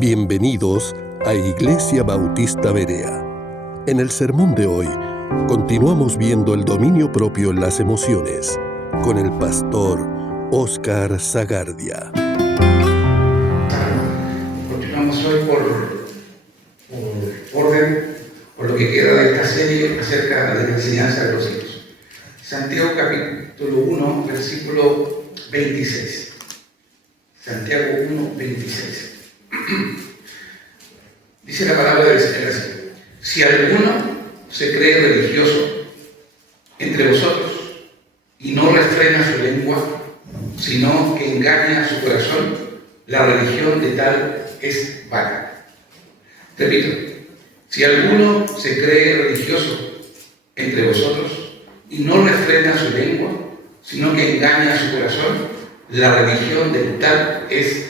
Bienvenidos a Iglesia Bautista Berea. En el sermón de hoy, continuamos viendo el dominio propio en las emociones con el pastor Óscar Zagardia. Continuamos hoy por orden, por lo que queda de esta serie acerca de la enseñanza de los hijos. Santiago capítulo 1, versículo 26. Santiago 1, 26. Dice la palabra del Señor así: si alguno se cree religioso entre vosotros y no refrena su lengua, sino que engaña a su corazón, la religión de tal es vana. Repito, si alguno se cree religioso entre vosotros y no refrena su lengua, sino que engaña a su corazón, la religión de tal es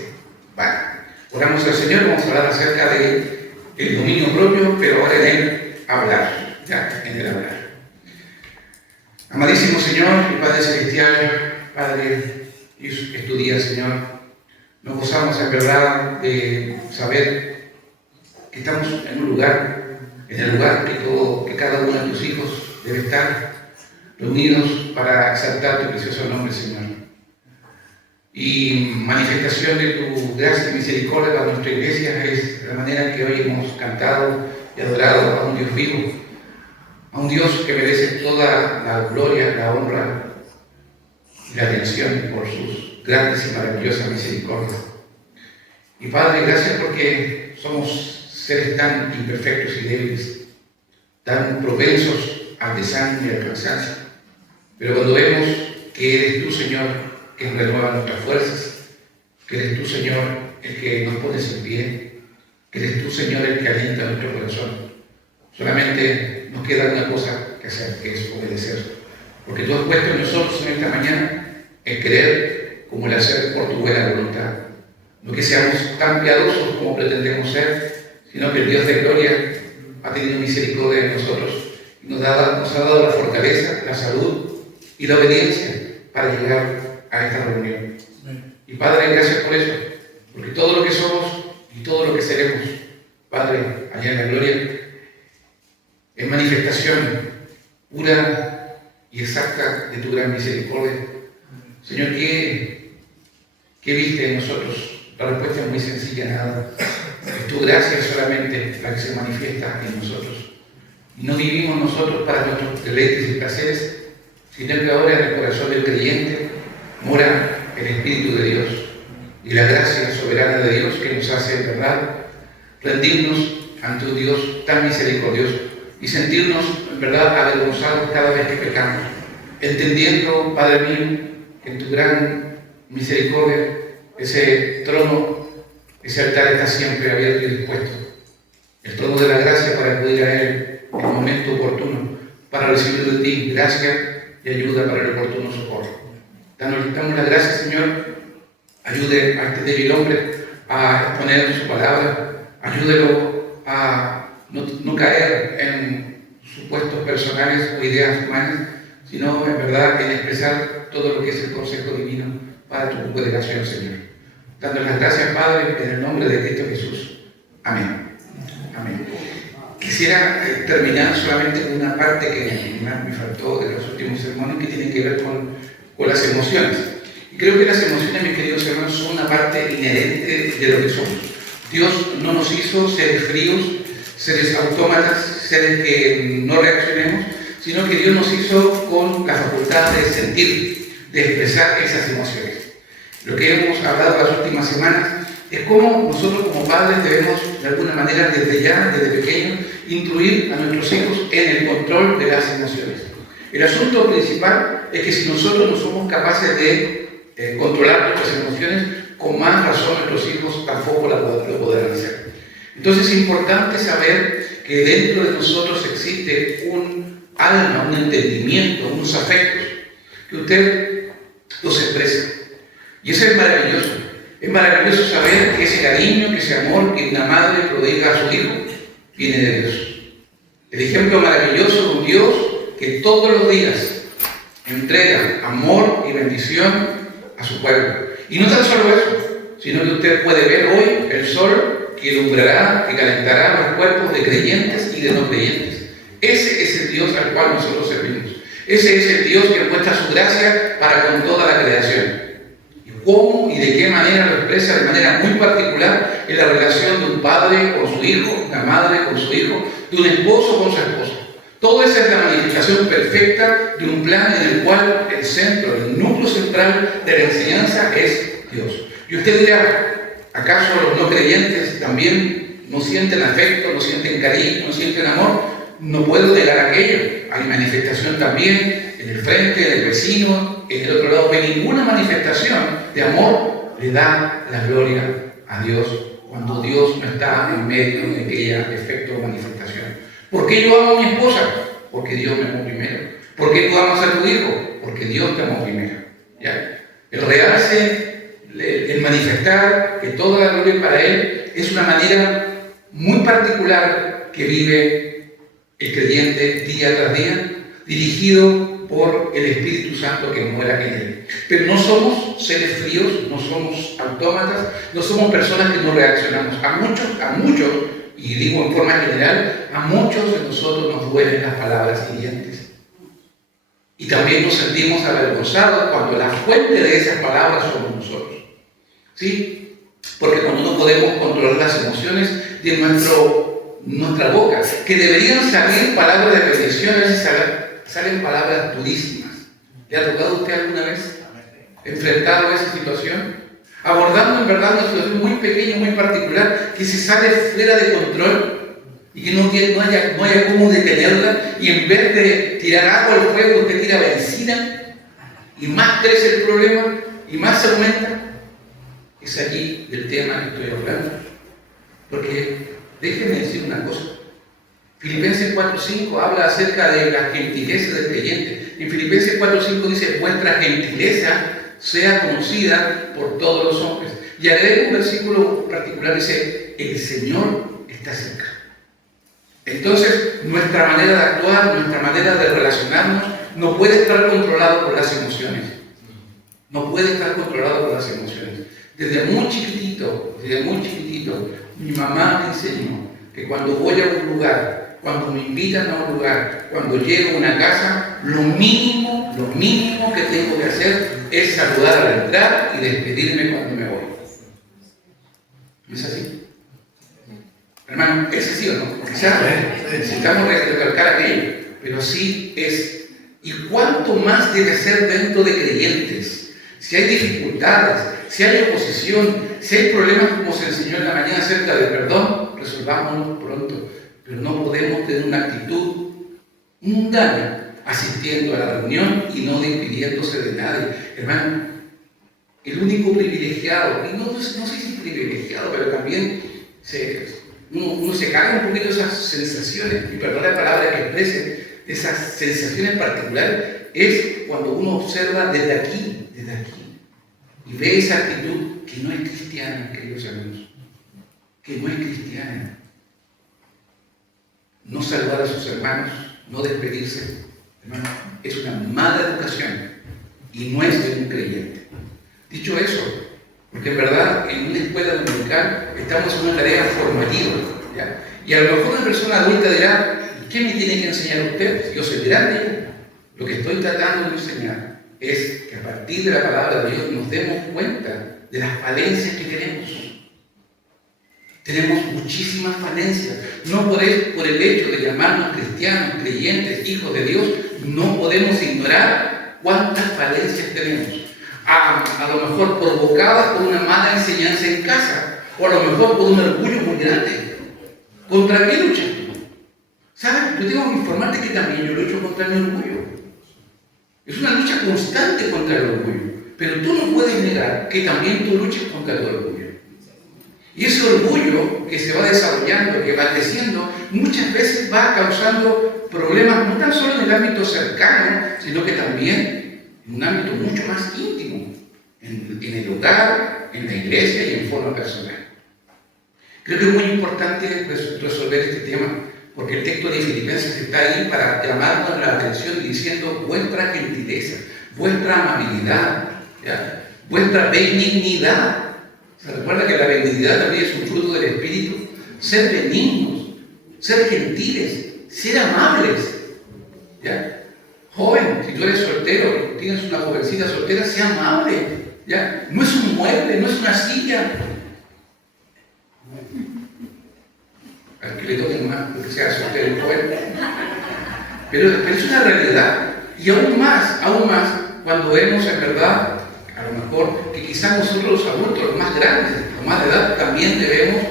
vana. Oramos al Señor, vamos a hablar acerca de el dominio propio, pero ahora en el hablar, en el hablar. Amadísimo Señor y Padre Celestial, Padre, y tu día, Señor, nos gozamos en verdad de saber que estamos en un lugar, en el lugar que cada uno de tus hijos debe estar reunidos para exaltar tu precioso nombre, Señor. Y manifestación de tu gracia y misericordia para nuestra iglesia es la manera en que hoy hemos cantado y adorado a un Dios vivo, a un Dios que merece toda la gloria, la honra y la atención por sus grandes y maravillosas misericordias. Y Padre, gracias porque somos seres tan imperfectos y débiles, tan propensos al desánimo y al cansancio, pero cuando vemos que eres tú, Señor, que renueva nuestras fuerzas, que eres tú, Señor, el que nos pones en pie, que eres tú, Señor, el que alienta nuestro corazón, solamente nos queda una cosa que hacer, que es obedecer, porque tú has puesto en nosotros en esta mañana el querer como el hacer por tu buena voluntad. No que seamos tan piadosos como pretendemos ser, sino que el Dios de gloria ha tenido misericordia de nosotros y nos ha dado la fortaleza, la salud y la obediencia para llegar a esta reunión. Y Padre, gracias por eso, porque todo lo que somos y todo lo que seremos, Padre, allá en la gloria, es manifestación pura y exacta de tu gran misericordia. Señor, ¿qué viste en nosotros? La respuesta es muy sencilla, nada. Es tu gracia solamente la que se manifiesta en nosotros. Y no vivimos nosotros para nuestros deleites y placeres, sino que ahora en el corazón del creyente mora el Espíritu de Dios y la gracia soberana de Dios que nos hace, en verdad, rendirnos ante un Dios tan misericordioso y sentirnos, en verdad, avergonzados cada vez que pecamos, entendiendo, Padre mío, que en tu gran misericordia ese trono, ese altar está siempre abierto y dispuesto, el trono de la gracia para acudir a Él en el momento oportuno, para recibir de ti gracia y ayuda para el oportuno socorro. Damos la gracia, Señor, ayude a este débil hombre a exponer su palabra, ayúdelo a no caer en supuestos personales o ideas humanas, sino en verdad en expresar todo lo que es el consejo divino para tu congregación, Señor. Dando las gracias, Padre, en el nombre de Cristo Jesús. Amén. Amén. Quisiera terminar solamente con una parte que me faltó de los últimos sermones que tienen que ver con las emociones. Y creo que las emociones, mis queridos hermanos, son una parte inherente de lo que somos. Dios no nos hizo seres fríos, seres autómatas, seres que no reaccionemos, sino que Dios nos hizo con la facultad de sentir, de expresar esas emociones. Lo que hemos hablado las últimas semanas es cómo nosotros como padres debemos, de alguna manera, desde pequeños, instruir a nuestros hijos en el control de las emociones. El asunto principal es que si nosotros no somos capaces de controlar nuestras emociones, con más razón nuestros hijos tampoco lo podrán hacer. Entonces es importante saber que dentro de nosotros existe un alma, un entendimiento, unos afectos, que usted los expresa. Y eso es maravilloso. Es maravilloso saber que ese cariño, que ese amor que una madre prodiga a su hijo, viene de Dios. El ejemplo maravilloso de un Dios que todos los días entrega amor y bendición a su pueblo. Y no tan solo eso, sino que usted puede ver hoy el sol que alumbrará, que calentará los cuerpos de creyentes y de no creyentes. Ese es el Dios al cual nosotros servimos. Ese es el Dios que muestra su gracia para con toda la creación. Y cómo y de qué manera lo expresa de manera muy particular en la relación de un padre con su hijo, una madre con su hijo, de un esposo con su esposa. Toda esa es la manifestación perfecta de un plan en el cual el centro, el núcleo central de la enseñanza es Dios. Y usted dirá, ¿acaso los no creyentes también no sienten afecto, no sienten cariño, no sienten amor? No puedo negar aquello. Hay manifestación también en el frente, en el vecino, en el otro lado, pero ninguna manifestación de amor le da la gloria a Dios cuando Dios no está en medio de aquella efecto o manifestación. ¿Por qué yo amo a mi esposa? Porque Dios me amó primero. ¿Por qué tú amas a tu hijo? Porque Dios te amó primero. ¿Ya? El realce, el manifestar que toda la gloria es para Él, es una manera muy particular que vive el creyente día tras día, dirigido por el Espíritu Santo que mora en Él. Pero no somos seres fríos, no somos autómatas, no somos personas que no reaccionamos. A muchos, y digo en forma general, a muchos de nosotros nos duelen las palabras hirientes. Y también nos sentimos avergonzados cuando la fuente de esas palabras somos nosotros. ¿Sí? Porque cuando no podemos controlar las emociones de nuestra boca, que deberían salir palabras de bendición, a veces salen palabras durísimas. ¿Le ha tocado a usted alguna vez enfrentado a esa situación? Abordando en verdad una situación muy pequeña, muy particular, que se sale fuera de control y que no haya cómo detenerla, y en vez de tirar agua al fuego, usted tira benzina y más crece el problema y más se aumenta. Es aquí del tema que estoy hablando. Porque déjenme decir una cosa. Filipenses 4.5 habla acerca de la gentileza del creyente. En Filipenses 4.5 dice: vuestra gentileza sea conocida por todos los hombres. Y agrega un versículo particular, dice: el Señor está cerca. Entonces, nuestra manera de actuar, nuestra manera de relacionarnos, no puede estar controlado por las emociones. No puede estar controlado por las emociones. Desde muy chiquitito, mi mamá me enseñó que cuando voy a un lugar, cuando me invitan a un lugar, cuando llego a una casa, lo mínimo que tengo que hacer es saludar al entrar y despedirme cuando me voy. ¿No es así? Hermano, ¿es así o no? Quizás necesitamos recalcar aquello, pero sí es. ¿Y cuánto más debe ser dentro de creyentes? Si hay dificultades, si hay oposición, si hay problemas, como se enseñó en la mañana acerca del perdón, resolvámonos pronto. Pero no podemos tener una actitud mundana asistiendo a la reunión y no despidiéndose de nadie. Hermano, el único privilegiado, y no sé si privilegiado, pero también uno se caga un poquito de esas sensaciones, y perdón la palabra que exprese, esas sensaciones particulares, es cuando uno observa desde aquí, y ve esa actitud que no es cristiana, queridos amigos, que no es cristiana. No saludar a sus hermanos, no despedirse, hermano, es una mala educación y no es de un creyente. Dicho eso, porque en verdad en una escuela dominical estamos en una tarea formativa, ¿ya? Y a lo mejor una persona adulta dirá: ¿qué me tiene que enseñar usted? Yo soy grande. Lo que estoy tratando de enseñar es que a partir de la palabra de Dios nos demos cuenta de las falencias que tenemos. Tenemos muchísimas falencias. No por el hecho de llamarnos cristianos, creyentes, hijos de Dios, no podemos ignorar cuántas falencias tenemos. A lo mejor provocadas por una mala enseñanza en casa, o a lo mejor por un orgullo muy grande. ¿Contra qué luchas tú? ¿Sabes? Yo tengo que informarte que también yo lucho contra el orgullo. Es una lucha constante contra el orgullo. Pero tú no puedes negar que también tú luchas contra el orgullo. Y ese orgullo que se va desarrollando, que va creciendo, muchas veces va causando problemas no tan solo en el ámbito cercano, sino que también en un ámbito mucho más íntimo, en el hogar, en la iglesia y en forma personal. Creo que es muy importante resolver este tema, porque el texto de Filipenses está ahí para llamarnos la atención diciendo: vuestra gentileza, vuestra amabilidad, ¿ya? Vuestra benignidad ¿Se recuerda que la benignidad también es un fruto del Espíritu? Ser benignos, ser gentiles, ser amables. ¿Ya? Joven, si tú eres soltero, tienes una jovencita soltera, sea amable. ¿Ya? No es un mueble, no es una silla. Al que le toquen más, porque sea soltero y joven. Pero es una realidad. Y aún más, cuando vemos en verdad, a lo mejor, que quizás nosotros los adultos, los más grandes, los más de edad, también debemos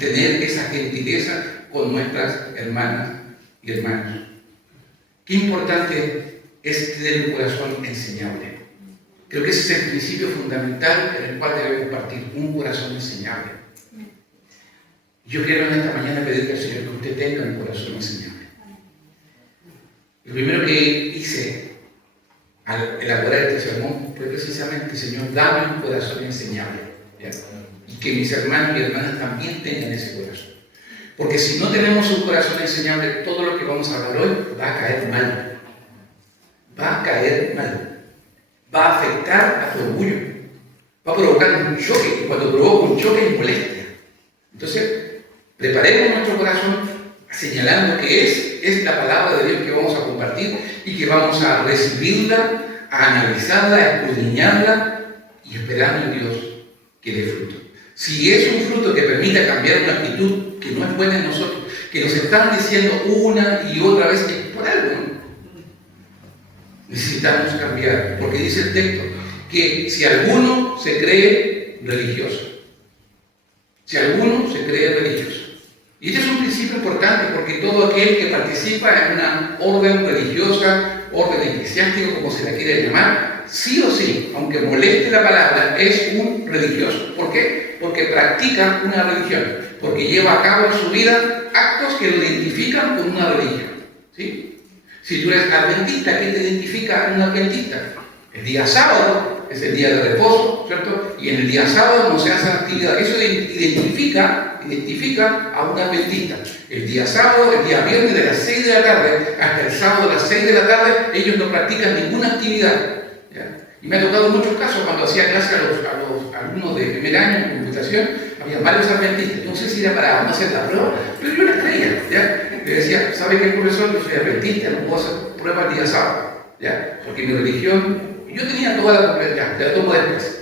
tener esa gentileza con nuestras hermanas y hermanos. Qué importante es tener un corazón enseñable. Creo que ese es el principio fundamental en el cual debemos partir, un corazón enseñable. Yo quiero en esta mañana pedirle al Señor que usted tenga un corazón enseñable. Lo primero que hice al elaborar este sermón fue precisamente, Señor, dame un corazón enseñable. ¿Ya? Y que mis hermanos y hermanas también tengan ese corazón. Porque si no tenemos un corazón enseñable, todo lo que vamos a hablar hoy va a caer mal. Va a caer mal. Va a afectar a tu orgullo. Va a provocar un choque. Y cuando provoca un choque es molestia. Entonces, preparemos nuestro corazón señalando que es la palabra de Dios que vamos a compartir y que vamos a recibirla, a analizarla, a escudriñarla y esperando en Dios que dé fruto. Si es un fruto que permita cambiar una actitud que no es buena en nosotros, que nos están diciendo una y otra vez, es por algo, ¿no? Necesitamos cambiar, porque dice el texto que si alguno se cree religioso, y este es un principio importante, porque todo aquel que participa en una orden religiosa, orden eclesiástica, como se la quiere llamar, sí o sí, aunque moleste la palabra, es un religioso. ¿Por qué? Porque practica una religión, porque lleva a cabo en su vida actos que lo identifican con una religión. ¿Sí? Si tú eres adventista, ¿qué te identifica un adventista? El día sábado es el día de reposo, ¿cierto? Y en el día sábado no se hace actividad. Eso identifica a un adventista. El día sábado, el día viernes de las 6 de la tarde hasta el sábado a las 6 de la tarde, ellos no practican ninguna actividad. ¿Ya? Y me ha tocado muchos casos cuando hacía clase a los alumnos de primer año en computación, había varios adventistas. No sé si era para no hacer la prueba, pero yo les creía. ¿Ya? Le decía, ¿sabe qué, profesor? Yo soy adventista, no puedo hacer prueba el día sábado. ¿Ya? Porque mi religión, yo tenía toda la complejidad, la tomo después.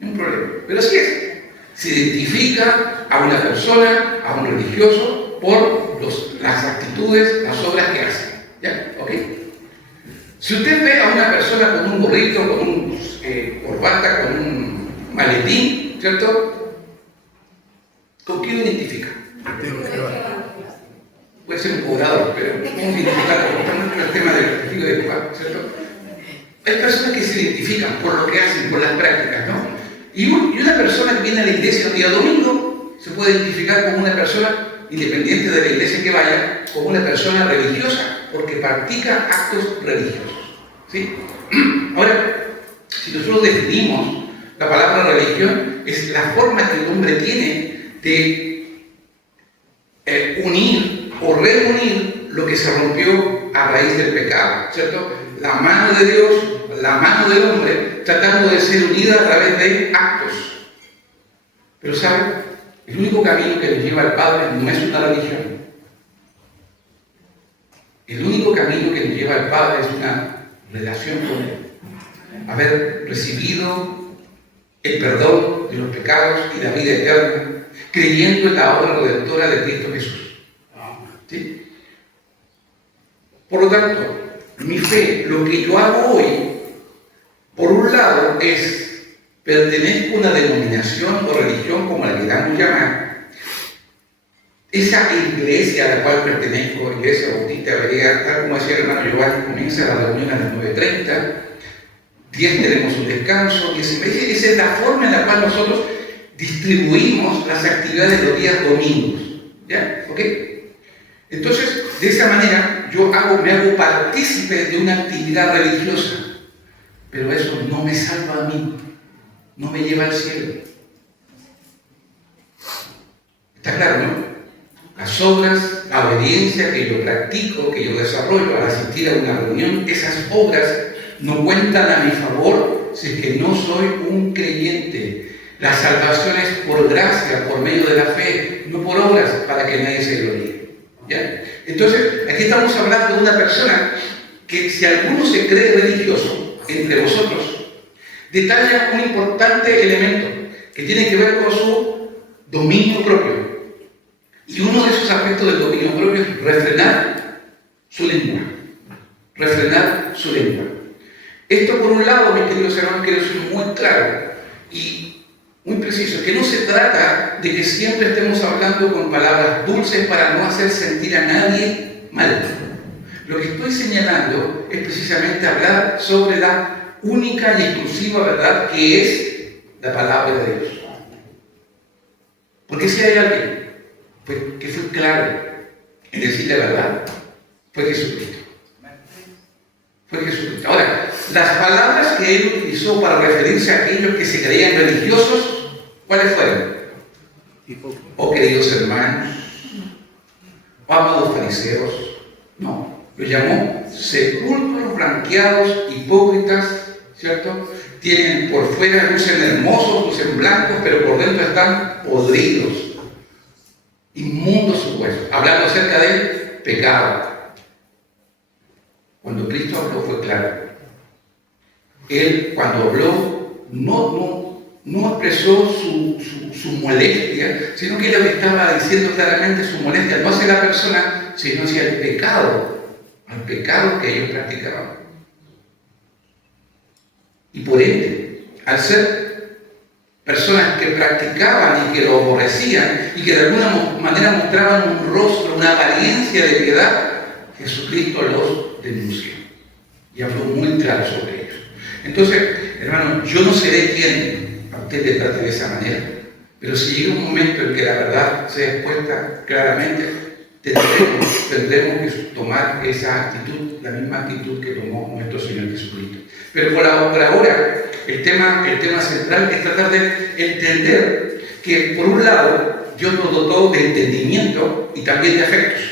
No hay un problema. Pero así es. Se identifica a una persona, a un religioso, por las actitudes, las obras que hace. ¿Ya? ¿Ok? Si usted ve a una persona con un gorrito, con un corbata, con un maletín, ¿cierto? ¿Con qué lo identifica? Puede ser un cobrador, pero ¿cómo identificarlo? Estamos en el tema del testigo de Jehová, ¿cierto? Hay personas que se identifican por lo que hacen, por las prácticas, ¿no? Y una persona que viene a la iglesia el día domingo se puede identificar como una persona, independiente de la iglesia que vaya, como una persona religiosa, porque practica actos religiosos. ¿Sí? Ahora, si nosotros definimos la palabra religión, es la forma que el hombre tiene de unir o reunir lo que se rompió a raíz del pecado, ¿cierto? La mano de Dios, la mano del hombre, tratando de ser unida a través de actos. Pero ¿saben? El único camino que nos lleva al Padre no es una religión. El único camino que nos lleva al Padre es una relación con Él. Haber recibido el perdón de los pecados y la vida eterna, creyendo en la obra redentora de Cristo Jesús. ¿Sí? Por lo tanto, mi fe, lo que yo hago hoy, por un lado es pertenezco a una denominación o religión como la que queramos llamar. Esa iglesia a la cual pertenezco, Iglesia Bautista Berea, tal como decía el hermano Giovanni, comienza la reunión a las 9:30, 10 tenemos un descanso, y esa es la forma en la cual nosotros distribuimos las actividades de los días domingos. ¿Ya? ¿Ok? Entonces, de esa manera, me hago partícipe de una actividad religiosa, pero eso no me salva a mí, no me lleva al cielo. ¿Está claro, no? Las obras, la obediencia que yo practico, que yo desarrollo al asistir a una reunión, esas obras no cuentan a mi favor si es que no soy un creyente. La salvación es por gracia, por medio de la fe, no por obras, para que nadie se gloríe. ¿Ya? Entonces, aquí estamos hablando de una persona que, si alguno se cree religioso entre vosotros, detalla un importante elemento que tiene que ver con su dominio propio. Y uno de esos aspectos del dominio propio es refrenar su lengua. Refrenar su lengua. Esto, por un lado, mis queridos hermanos, quiero ser muy claro y muy preciso, que no se trata de que siempre estemos hablando con palabras dulces para no hacer sentir a nadie mal. Lo que estoy señalando es precisamente hablar sobre la única y exclusiva verdad que es la palabra de Dios. Porque si hay alguien que fue claro en decir la verdad, fue Jesucristo. Fue Jesucristo. Ahora, las palabras que él utilizó para referirse a aquellos que se creían religiosos, ¿cuáles fueron? Oh, queridos hermanos, o amados fariseos. No, los llamó sepulcros blanqueados, hipócritas, ¿cierto? Tienen por fuera, lucen hermosos, lucen blancos, pero por dentro están podridos, inmundos sus huesos. Hablando acerca del pecado. Cuando Cristo habló fue claro. Él, cuando habló, no expresó su molestia, sino que él estaba diciendo claramente su molestia, no hacia la persona, sino hacia el pecado, al pecado que ellos practicaban. Y por ende, al ser personas que practicaban y que lo aborrecían y que de alguna manera mostraban un rostro, una apariencia de piedad, Jesucristo los denunció y habló muy claro sobre ellos. Entonces, hermano, yo no seré quien a usted le trate de esa manera, pero si llega un momento en que la verdad sea expuesta claramente, tendremos que tomar esa actitud, la misma actitud que tomó nuestro Señor Jesucristo. Pero por ahora, el tema central es tratar de entender que, por un lado, Dios nos dotó de entendimiento y también de afectos.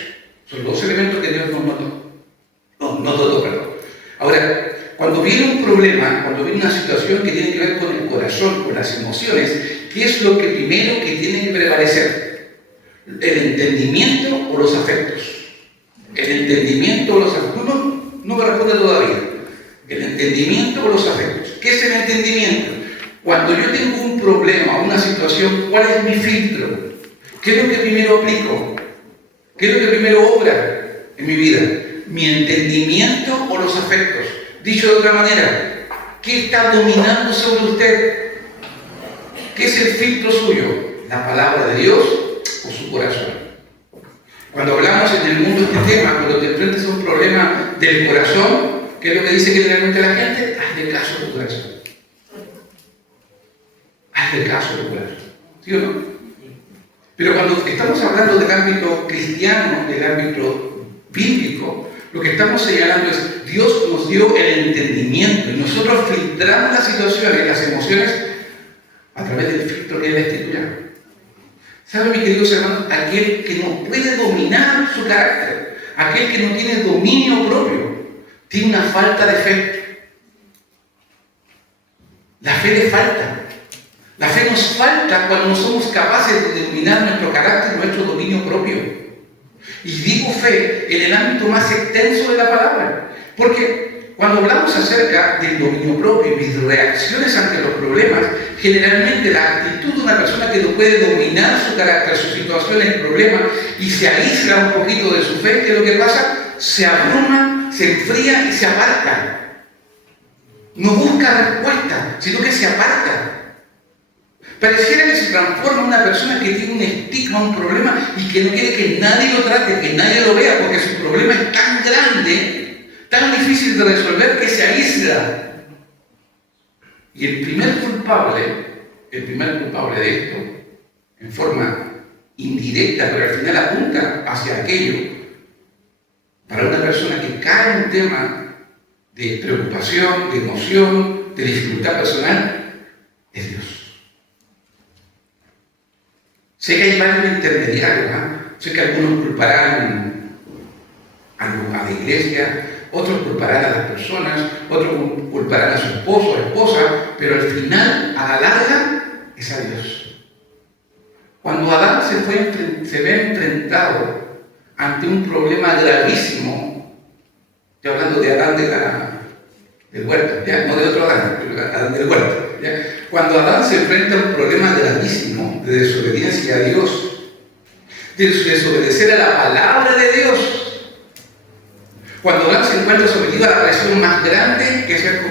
Son dos elementos que Dios nos dotó. Ahora, cuando viene un problema, cuando viene una situación que tiene que ver con el corazón, con las emociones, ¿qué es lo que primero que tiene que prevalecer? ¿El entendimiento o los afectos? ¿El entendimiento o los afectos? No me responde todavía. ¿El entendimiento o los afectos? ¿Qué es el entendimiento? Cuando yo tengo un problema, una situación, ¿cuál es mi filtro? ¿Qué es lo que primero aplico? ¿Qué es lo que primero obra en mi vida? ¿Mi entendimiento o los afectos? Dicho de otra manera, ¿qué está dominando sobre usted? ¿Qué es el filtro suyo? ¿La palabra de Dios o su corazón? Cuando hablamos en el mundo de este tema, cuando te enfrentas a un problema del corazón, ¿qué es lo que dice generalmente la gente? Hazle caso a tu corazón. Hazle caso a tu corazón. ¿Sí o no? Pero cuando estamos hablando del ámbito cristiano, del ámbito bíblico, lo que estamos señalando es Dios nos dio el entendimiento y nosotros filtramos las situaciones, las emociones, a través del filtro que es la Escritura. ¿Saben, mis queridos hermanos? Aquel que no puede dominar su carácter, aquel que no tiene dominio propio, tiene una falta de fe. La fe le falta. La fe nos falta cuando no somos capaces de dominar nuestro carácter, nuestro dominio propio. Y digo fe en el ámbito más extenso de la palabra. Porque cuando hablamos acerca del dominio propio y mis reacciones ante los problemas, generalmente la actitud de una persona que no puede dominar su carácter, su situación, el problema, y se aísla un poquito de su fe, ¿qué es lo que pasa? Se abruma, se enfría y se aparta. No busca respuesta, sino que se aparta. Pareciera que se transforma en una persona que tiene un estigma, un problema, y que no quiere que nadie lo trate, que nadie lo vea, porque su problema es tan grande, tan difícil de resolver, que se aísla. Y el primer culpable de esto, en forma indirecta, pero al final apunta hacia aquello, para una persona que cae en un tema de preocupación, de emoción, de dificultad personal, es Dios. Sé que hay varios intermediarios, sé que algunos culparán a la iglesia, otros culparán a las personas, otros culparán a su esposo o esposa, pero al final, a la larga, es a Dios. Cuando Adán se ve enfrentado ante un problema gravísimo, estoy hablando de Adán del huerto, ¿ya? No de otro Adán, pero Adán del huerto, ¿ya? Cuando Adán se enfrenta a un problema gravísimo de desobediencia a Dios, de desobedecer a la palabra de Dios, cuando Adán se encuentra sometido a la presión más grande que sea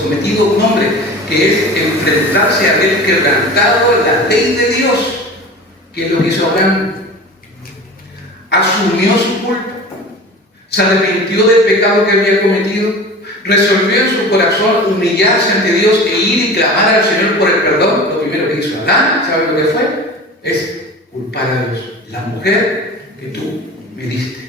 sometido a un hombre, que es enfrentarse a haber quebrantado la ley de Dios, que es lo que hizo Abraham. Asumió su culpa, se arrepintió del pecado que había cometido, resolvió en su corazón humillarse ante Dios e ir y clamar al Señor por el perdón. Lo primero que hizo Adán, ¿sabes lo que fue? Es culpar a Dios. La mujer que tú me diste.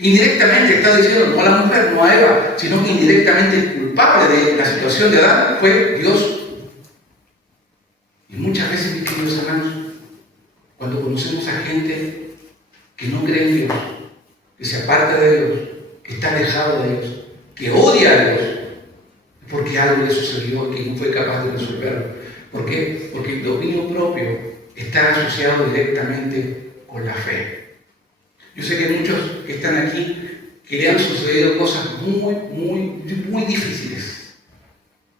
Indirectamente está diciendo, no a la mujer, no a Eva, sino que indirectamente el culpable de la situación de Adán fue Dios. Y muchas veces, mis queridos hermanos, cuando conocemos a gente que no cree en Dios, que se aparta de Dios, que está alejado de Dios, que odia a Dios, porque algo le sucedió que no fue capaz de resolverlo. ¿Por qué? Porque el dominio propio está asociado directamente con la fe. Yo sé que muchos que están aquí, que le han sucedido cosas muy difíciles,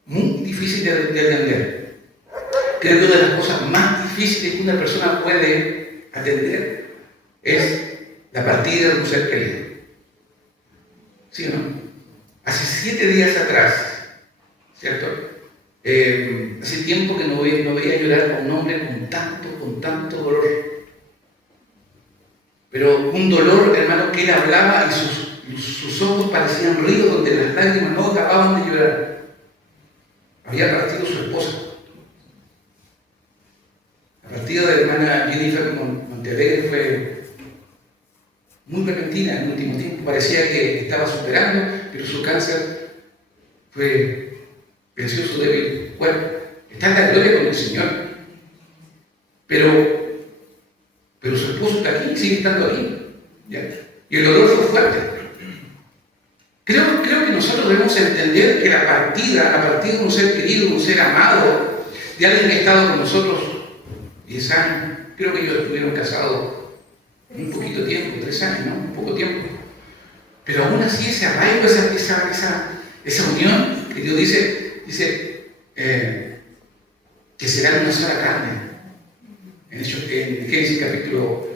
muy difíciles de entender. Creo que una de las cosas más difíciles que una persona puede atender es la partida de un ser querido. ¿Sí o no? Hace 7 días atrás, ¿cierto? Hace tiempo que no veía llorar a un hombre con tanto dolor. Pero un dolor, hermano, que él hablaba y sus ojos parecían ríos donde las lágrimas no acababan de llorar. Había partido su esposa. La partida de la hermana Jennifer Montealegre fue muy repentina en el último tiempo. Parecía que estaba superando, pero su cáncer venció su débil cuerpo. Está en la gloria con el Señor. Pero su esposo está aquí, sigue estando aquí. ¿Ya? Y el dolor fue fuerte. Creo que nosotros debemos entender que la partida de un ser querido, un ser amado, de alguien que ha estado con nosotros 10 años, creo que ellos estuvieron casados un poquito tiempo, 3 años, ¿no? Un poco tiempo. Pero aún así ese arraigo, esa unión, que Dios dice que será una sola carne. En Génesis capítulo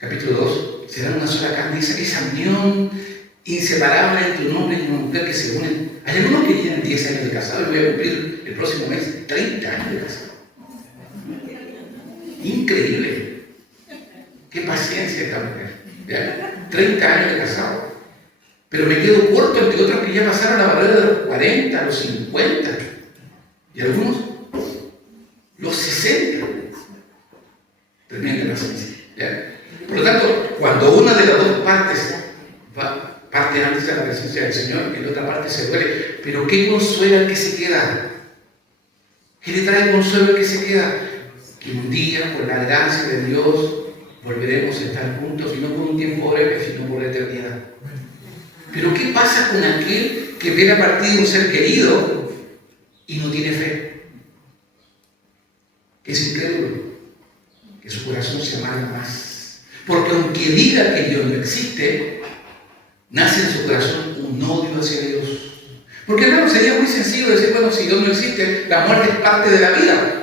2, será una sola carne, esa unión inseparable entre un hombre y una mujer que se unen. Hay algunos que tienen 10 años de casado, y voy a cumplir el próximo mes 30 años de casado. Increíble. Qué paciencia esta mujer. ¿Ya? 30 años de casado. Pero me quedo corto entre otros que ya pasaron la barrera de los 40, los 50. Y algunos los 60. Tremenda paciencia. ¿Ya? Por lo tanto, cuando una de las dos partes parte antes de la presencia del Señor, en la otra parte se duele. Pero ¿qué consuela el que se queda? ¿Qué le trae consuelo al que se queda? Que un día, por la gracia de Dios, volveremos a estar juntos, y no por un tiempo breve, sino por la eternidad. Pero ¿qué pasa con aquel que ve la partida de un ser querido y no tiene fe? Que es incrédulo, que su corazón se amarga más. Porque aunque diga que Dios no existe, nace en su corazón un odio hacia Dios. Porque hermano, sería muy sencillo decir, bueno, si Dios no existe, la muerte es parte de la vida.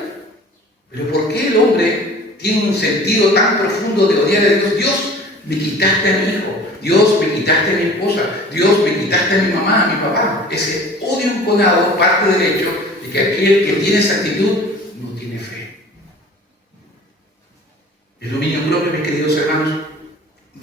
Pero ¿por qué el hombre tiene un sentido tan profundo de odiar a Dios? Dios, me quitaste a mi hijo. Dios, me quitaste a mi esposa. Dios, me quitaste a mi mamá, a mi papá. Ese odio enconado parte del hecho de que aquel que tiene esa actitud no tiene fe. El dominio propio, mis queridos hermanos,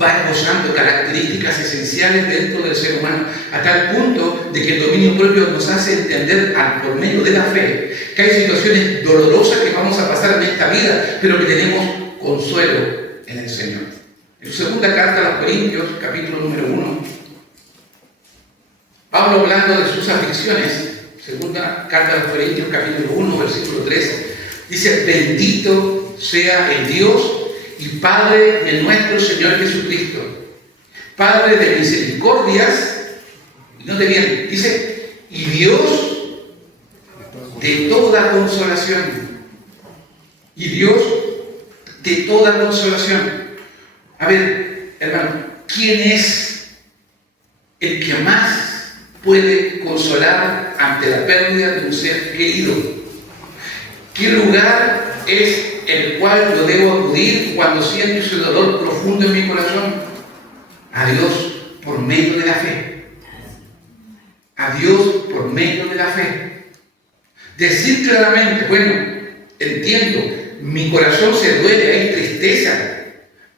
va esbozando características esenciales dentro del ser humano, a tal punto de que el dominio propio nos hace entender, por medio de la fe, que hay situaciones dolorosas que vamos a pasar en esta vida, pero que tenemos consuelo en el Señor. En su segunda carta a los Corintios, capítulo número 1, Pablo, hablando de sus aflicciones, segunda carta a los Corintios, capítulo 1, versículo 13, dice: bendito sea el Dios y Padre de nuestro Señor Jesucristo, Padre de misericordias, note bien, dice, y Dios de toda consolación, y Dios de toda consolación. A ver, hermano, ¿quién es el que más puede consolar ante la pérdida de un ser querido? ¿Qué lugar es el cual yo debo acudir cuando siento ese dolor profundo en mi corazón? A Dios por medio de la fe. A Dios por medio de la fe. Decir claramente, bueno, entiendo, mi corazón se duele, hay tristeza,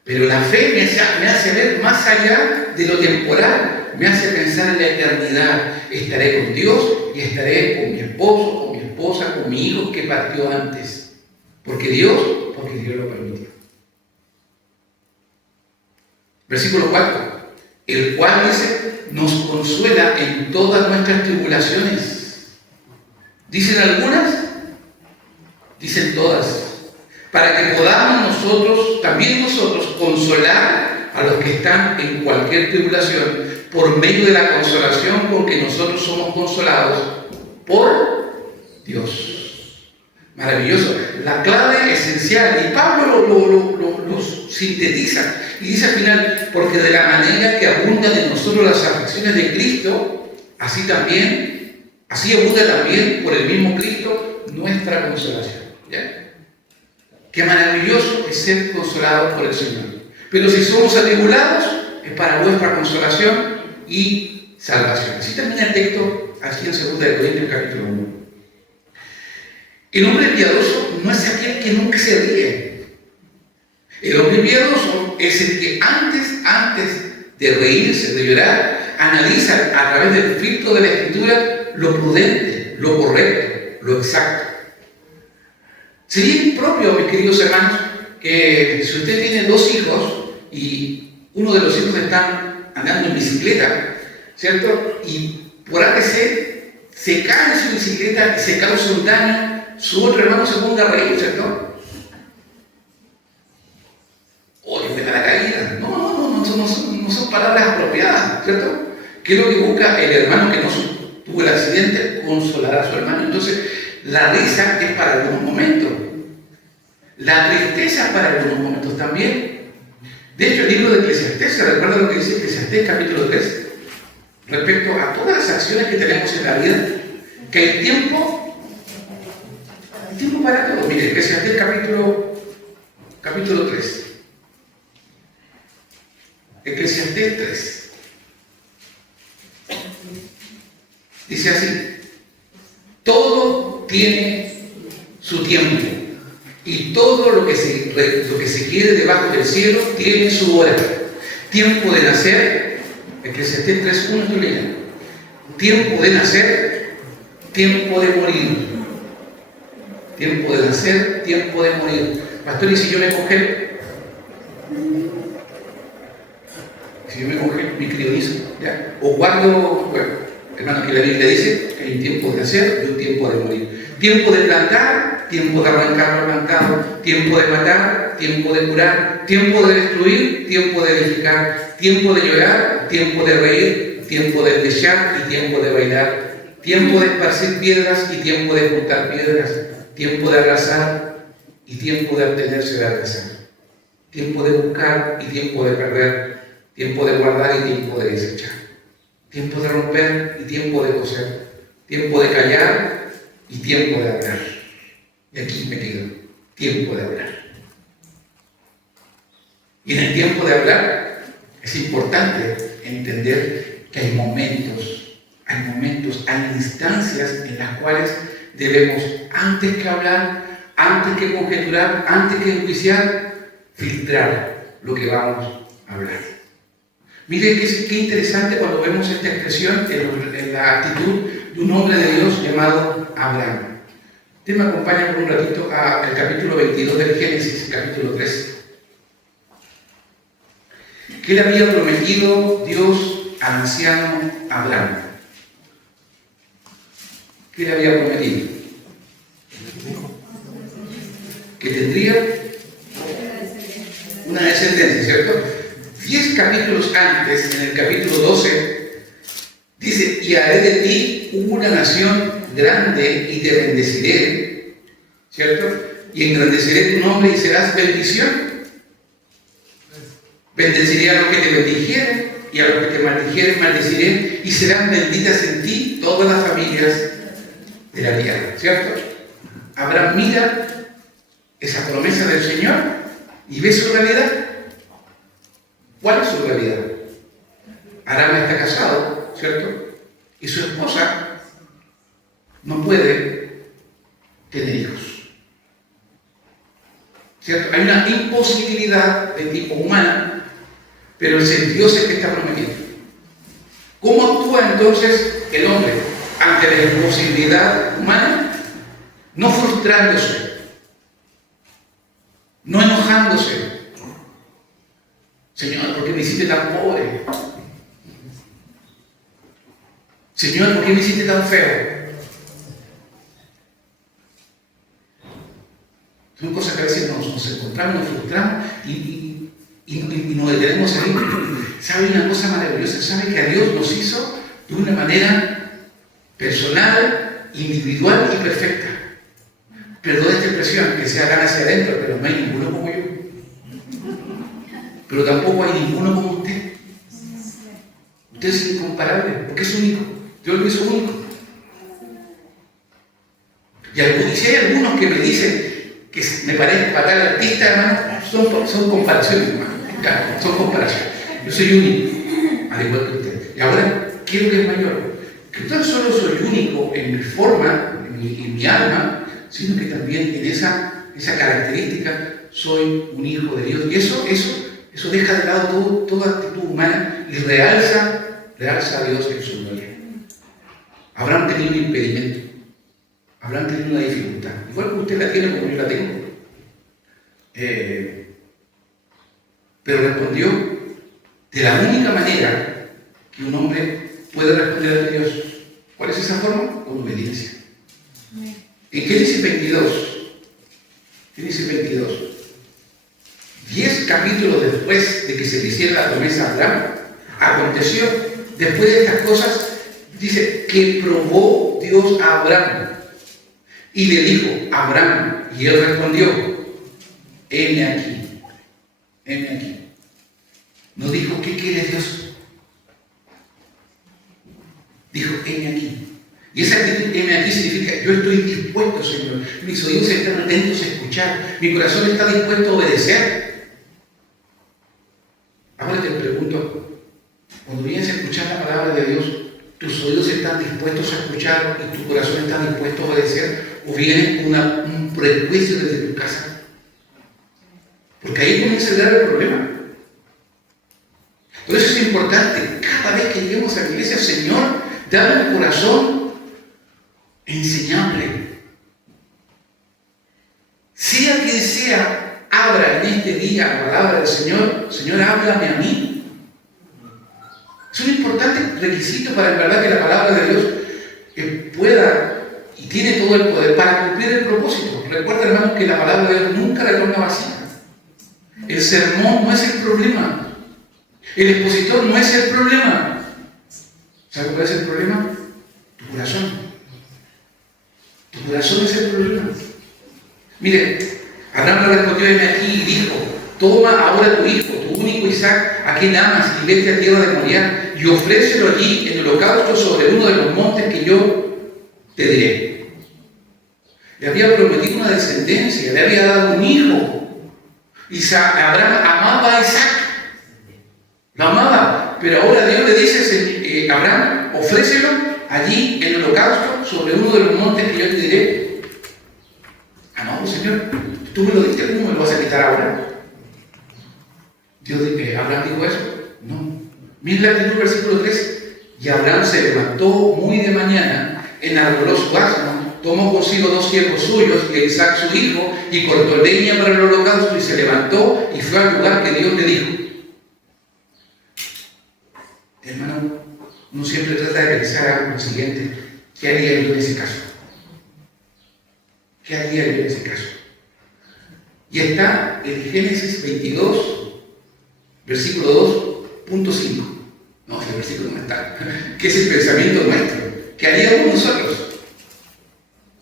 pero la fe me hace ver más allá de lo temporal, me hace pensar en la eternidad. Estaré con Dios y estaré con mi esposo, con mi esposa, con mi hijo que partió antes. Porque Dios lo permitió. Versículo 4. El cual dice, nos consuela en todas nuestras tribulaciones. ¿Dicen algunas? Dicen todas. Para que podamos también nosotros, consolar a los que están en cualquier tribulación por medio de la consolación con que nosotros somos consolados por Dios. Maravilloso. La clave esencial, y Pablo lo sintetiza y dice al final, porque de la manera que abundan en nosotros las aflicciones de Cristo, así abunda también por el mismo Cristo nuestra consolación. ¿Ya? Qué maravilloso es ser consolados por el Señor. Pero si somos atribulados, es para vuestra consolación y salvación. Así termina el texto aquí en 2 Corintios capítulo 1. El hombre piadoso no es aquel que nunca se ríe. El hombre piadoso es el que antes de reírse, de llorar, analiza a través del filtro de la Escritura lo prudente, lo correcto, lo exacto. Sería impropio, mis queridos hermanos, que si usted tiene 2 hijos y uno de los hijos está andando en bicicleta, ¿cierto? Y por APC se cae en su bicicleta y se causa un daño, su otro hermano se ponga a reír, ¿cierto? Oye, me da la caída. No son palabras apropiadas, ¿cierto? ¿Qué es lo que busca el hermano que no tuvo el accidente? Consolar a su hermano. Entonces, la risa es para algunos momentos. La tristeza es para algunos momentos también. De hecho, el libro de Eclesiastés, ¿se recuerda lo que dice Eclesiastés capítulo 3? Respecto a todas las acciones que tenemos en la vida, que hay tiempo para todo. Mire, Eclesiastés capítulo 3. Eclesiastés 3. Dice así: todo tiene su tiempo, y todo lo que se quiere debajo del cielo tiene su hora. Tiempo de nacer, Eclesiastés 3:1 estoy leyendo. Tiempo de nacer, tiempo de morir. Tiempo de nacer, tiempo de morir. Pastor, ¿y si yo me congelo? Si yo me congelo mi crionismo, ¿ya? O guardo, bueno, hermano, que la Biblia dice que hay un tiempo de nacer y un tiempo de morir. Tiempo de plantar, tiempo de arrancar lo plantado, tiempo de matar, tiempo de curar, tiempo de destruir, tiempo de edificar, tiempo de llorar, tiempo de reír, tiempo de desear y tiempo de bailar, tiempo de esparcir piedras y tiempo de juntar piedras, tiempo de abrazar y tiempo de abstenerse de abrazar, tiempo de buscar y tiempo de perder, tiempo de guardar y tiempo de desechar, tiempo de romper y tiempo de coser, tiempo de callar y tiempo de hablar. Y aquí me quedo, tiempo de hablar. Y en el tiempo de hablar es importante entender que hay momentos, hay instancias en las cuales debemos, antes que hablar, antes que conjeturar, antes que enjuiciar, filtrar lo que vamos a hablar. Miren qué interesante cuando vemos esta expresión en la actitud de un hombre de Dios llamado Abraham. Usted me acompaña por un ratito al capítulo 22 del Génesis, capítulo 3. ¿Qué le había prometido Dios al anciano Abraham? ¿Qué le había prometido? Que tendría una descendencia, ¿cierto? 10 capítulos antes, en el capítulo 12, dice: y haré de ti una nación grande y te bendeciré, ¿cierto? y engrandeceré tu nombre y serás bendición. Bendeciré a los que te bendijeren y a los que te maldijeren maldeciré, y serán benditas en ti todas las familias de la tierra. ¿Cierto? Abraham mira esa promesa del Señor y ve su realidad. ¿Cuál es su realidad? Abraham está casado, ¿cierto? Y su esposa no puede tener hijos. ¿Cierto? Hay una imposibilidad de tipo humano, pero Dios es el que está prometiendo. ¿Cómo actúa entonces el hombre ante la imposibilidad humana? No frustrándose, no enojándose. Señor, ¿por qué me hiciste tan pobre? Señor, ¿por qué me hiciste tan feo? Son cosas que a veces nos encontramos, nos frustramos y nos detenemos ahí. ¿Sabe una cosa maravillosa? ¿Sabe que a Dios nos hizo de una manera personal, individual y perfecta? Perdón esta expresión, que sea gana hacia adentro, pero no hay ninguno como yo. Pero tampoco hay ninguno como usted. Usted es incomparable, porque es único. Dios lo hizo único. Y si hay algunos que me dicen que me parece fatal artista, hermano, son comparaciones, hermano. Ya, son comparaciones. Yo soy único, al igual que usted. Y ahora quiero que es mayor. Que no solo soy único en mi forma, en mi alma, sino que también en esa característica soy un hijo de Dios. Y eso deja de lado toda actitud humana y realza a Dios en su gloria. Habrán tenido un impedimento. Habrán tenido una dificultad. Igual que usted la tiene como yo la tengo. Pero respondió de la única manera que un hombre puede responder a Dios. ¿Cuál es esa forma? Con obediencia. ¿En qué dice 22? ¿Qué dice 22? 10 capítulos después de que se le hiciera la promesa a Abraham, aconteció, después de estas cosas, dice que probó Dios a Abraham y le dijo, Abraham, y él respondió, heme aquí, heme aquí. No dijo, ¿qué quiere Dios? Dijo, heme aquí. Y esa actitud, heme aquí, significa, yo estoy dispuesto, Señor. Mis oídos están atentos a escuchar. Mi corazón está dispuesto a obedecer. Ahora te pregunto, cuando vienes a escuchar la palabra de Dios, ¿tus oídos están dispuestos a escuchar y tu corazón está dispuesto a obedecer? ¿O viene un prejuicio desde tu casa? Porque ahí comienza a dar el problema. Por eso es importante, cada vez que lleguemos a la iglesia, Señor, dame un corazón enseñable. Sea quien sea, abra en este día la palabra del Señor. Señor, háblame a mí. Es un importante requisito para en verdad que la palabra de Dios pueda y tiene todo el poder para cumplir el propósito. Recuerda, hermanos, que la palabra de Dios nunca retorna vacía. El sermón no es el problema. El expositor no es el problema. ¿Sabe cuál es el problema? Tu corazón. Tu corazón es el problema. Mire, Abraham le respondió aquí y dijo, toma ahora tu hijo, tu único Isaac, a quien amas, y vete a tierra de Moriah, y ofrécelo allí en holocausto sobre uno de los montes que yo te diré. Le había prometido una descendencia, le había dado un hijo. Abraham amaba a Isaac. Lo amaba, pero ahora Dios le dice a Abraham, ofrécelo allí en el holocausto sobre uno de los montes que yo te diré. Ah, no, Señor, tú me lo diste, ¿cómo me lo vas a quitar ahora? Abraham dijo eso. No. Mira la actitud, versículo 3. Y Abraham se levantó muy de mañana, enarboló su asno, tomó consigo 2 siervos suyos y a Isaac su hijo, y cortó leña para el holocausto, y se levantó y fue al lugar que Dios le dijo. Hermano, uno siempre trata de pensar algo lo siguiente: ¿qué haría yo en ese caso? ¿Qué haría yo en ese caso? Y está en Génesis 22, versículo 2.5. No, ese versículo no está. Que es el pensamiento nuestro. ¿Qué haríamos nosotros?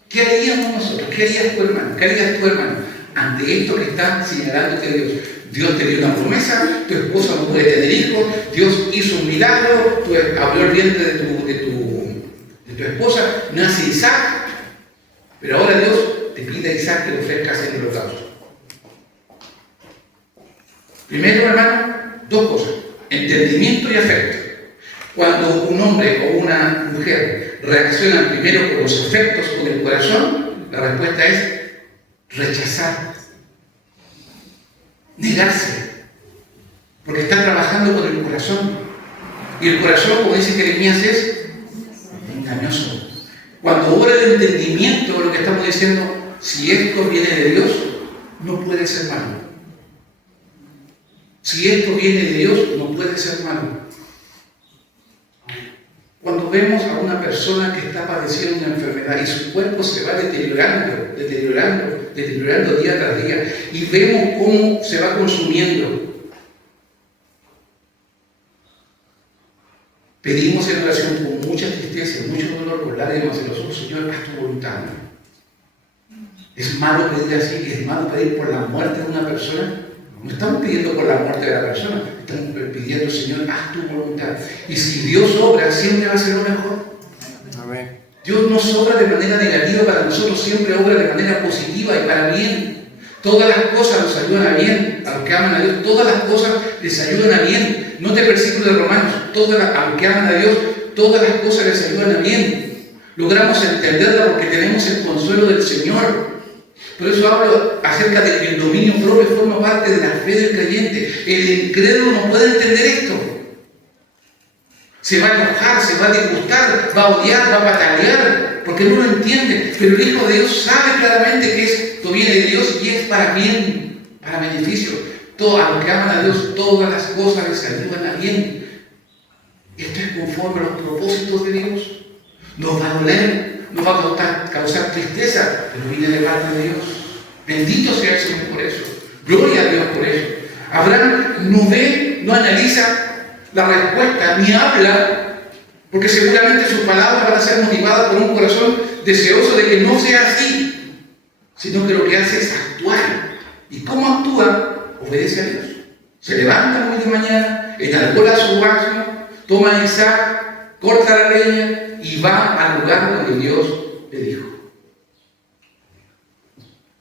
¿Qué haríamos nosotros? ¿Qué harías tu hermano? ¿Qué harías tu hermano? ante esto que está señalándote Dios. Dios te dio una promesa, tu esposa no puede tener hijos, Dios hizo un milagro, abrió el vientre de tu esposa, nace Isaac, pero ahora Dios te pide a Isaac que le ofrezcas en el holocausto. Primero, hermano, dos cosas: entendimiento y afecto. Cuando un hombre o una mujer reaccionan primero con los afectos, con el corazón, la respuesta es rechazar, negarse, porque están trabajando con el corazón. Y el corazón, como dice Jeremías, es engañoso. Cuando obra el entendimiento, lo que estamos diciendo, si esto viene de Dios, no puede ser malo. Si esto viene de Dios, no puede ser malo. Cuando vemos a una persona que está padeciendo una enfermedad y su cuerpo se va deteriorando día tras día, y vemos cómo se va consumiendo, pedimos en oración con mucha tristeza, mucho dolor, con lágrimas en los ojos: Señor, haz tu voluntad. ¿Es malo pedir así? ¿Es malo pedir por la muerte de una persona? No estamos pidiendo por la muerte de la persona, estamos pidiendo: Señor, haz tu voluntad. Y si Dios obra, siempre va a ser lo mejor. Amén. Dios no obra de manera negativa para nosotros, siempre obra de manera positiva y para bien. Todas las cosas nos ayudan a bien, a los que aman a Dios, todas las cosas les ayudan a bien. Note el versículo de Romanos: a los que aman a Dios, todas las cosas les ayudan a bien. Logramos entenderla porque tenemos el consuelo del Señor. Por eso hablo acerca de que el dominio propio forma parte de la fe del creyente. El incrédulo no puede entender esto. Se va a enojar, se va a disgustar, va a odiar, va a patalear, porque no lo entiende. Pero el Hijo de Dios sabe claramente que esto viene de Dios y es para bien, para beneficio. A los que aman a Dios, todas las cosas les ayudan a bien. Esto es conforme a los propósitos de Dios. Nos va a doler, nos va a causar tristeza, pero viene de parte de Dios. Bendito sea el Señor por eso. Gloria a Dios por eso. Abraham no ve, no analiza la respuesta, ni habla, porque seguramente sus palabras van a ser motivadas por un corazón deseoso de que no sea así, sino que lo que hace es actuar. ¿Y cómo actúa? Obedece a Dios. Se levanta muy de mañana, enarbola su asno, toma a Isaac, corta la leña y va al lugar donde Dios le dijo.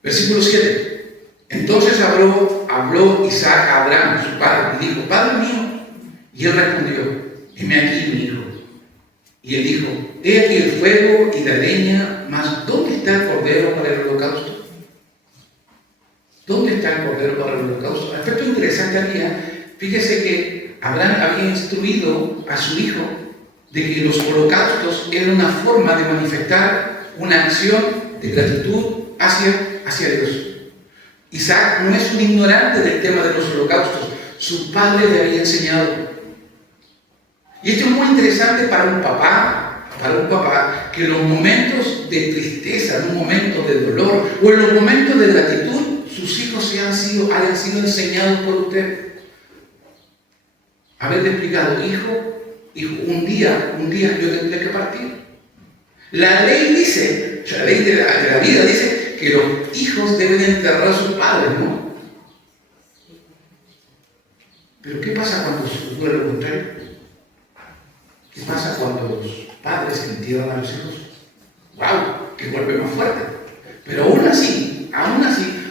Versículo 7. Entonces habló Isaac a Abraham, su padre, y dijo: Padre mío. Y él respondió: heme aquí, mi hijo. Y él dijo: he aquí el fuego y la leña, mas ¿dónde está el cordero para el holocausto? ¿Dónde está el cordero para el holocausto? Aspecto interesante había, fíjese que Abraham había instruido a su hijo de que los holocaustos eran una forma de manifestar una acción de gratitud hacia Dios. Isaac no es un ignorante del tema de los holocaustos, su padre le había enseñado. Y esto es muy interesante para un papá, que en los momentos de tristeza, en un momento de dolor o en los momentos de gratitud, sus hijos hayan sido enseñados por usted. Haberle explicado: hijo, un día yo tendré que partir. La ley dice, la ley de la vida dice que los hijos deben enterrar a sus padres, ¿no? Pero ¿qué pasa cuando ocurre lo contrario? ¿Qué pasa cuando los padres entierran a los hijos? ¡Wow! ¡Qué golpe más fuerte! Pero aún así,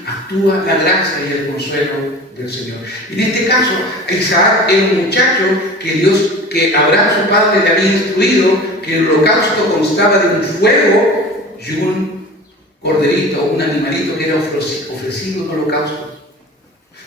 actúa la gracia y el consuelo del Señor. En este caso, Isaac era un muchacho que Abraham, su padre, le había instruido que el holocausto constaba de un fuego y un corderito, un animalito que era ofrecido en holocausto.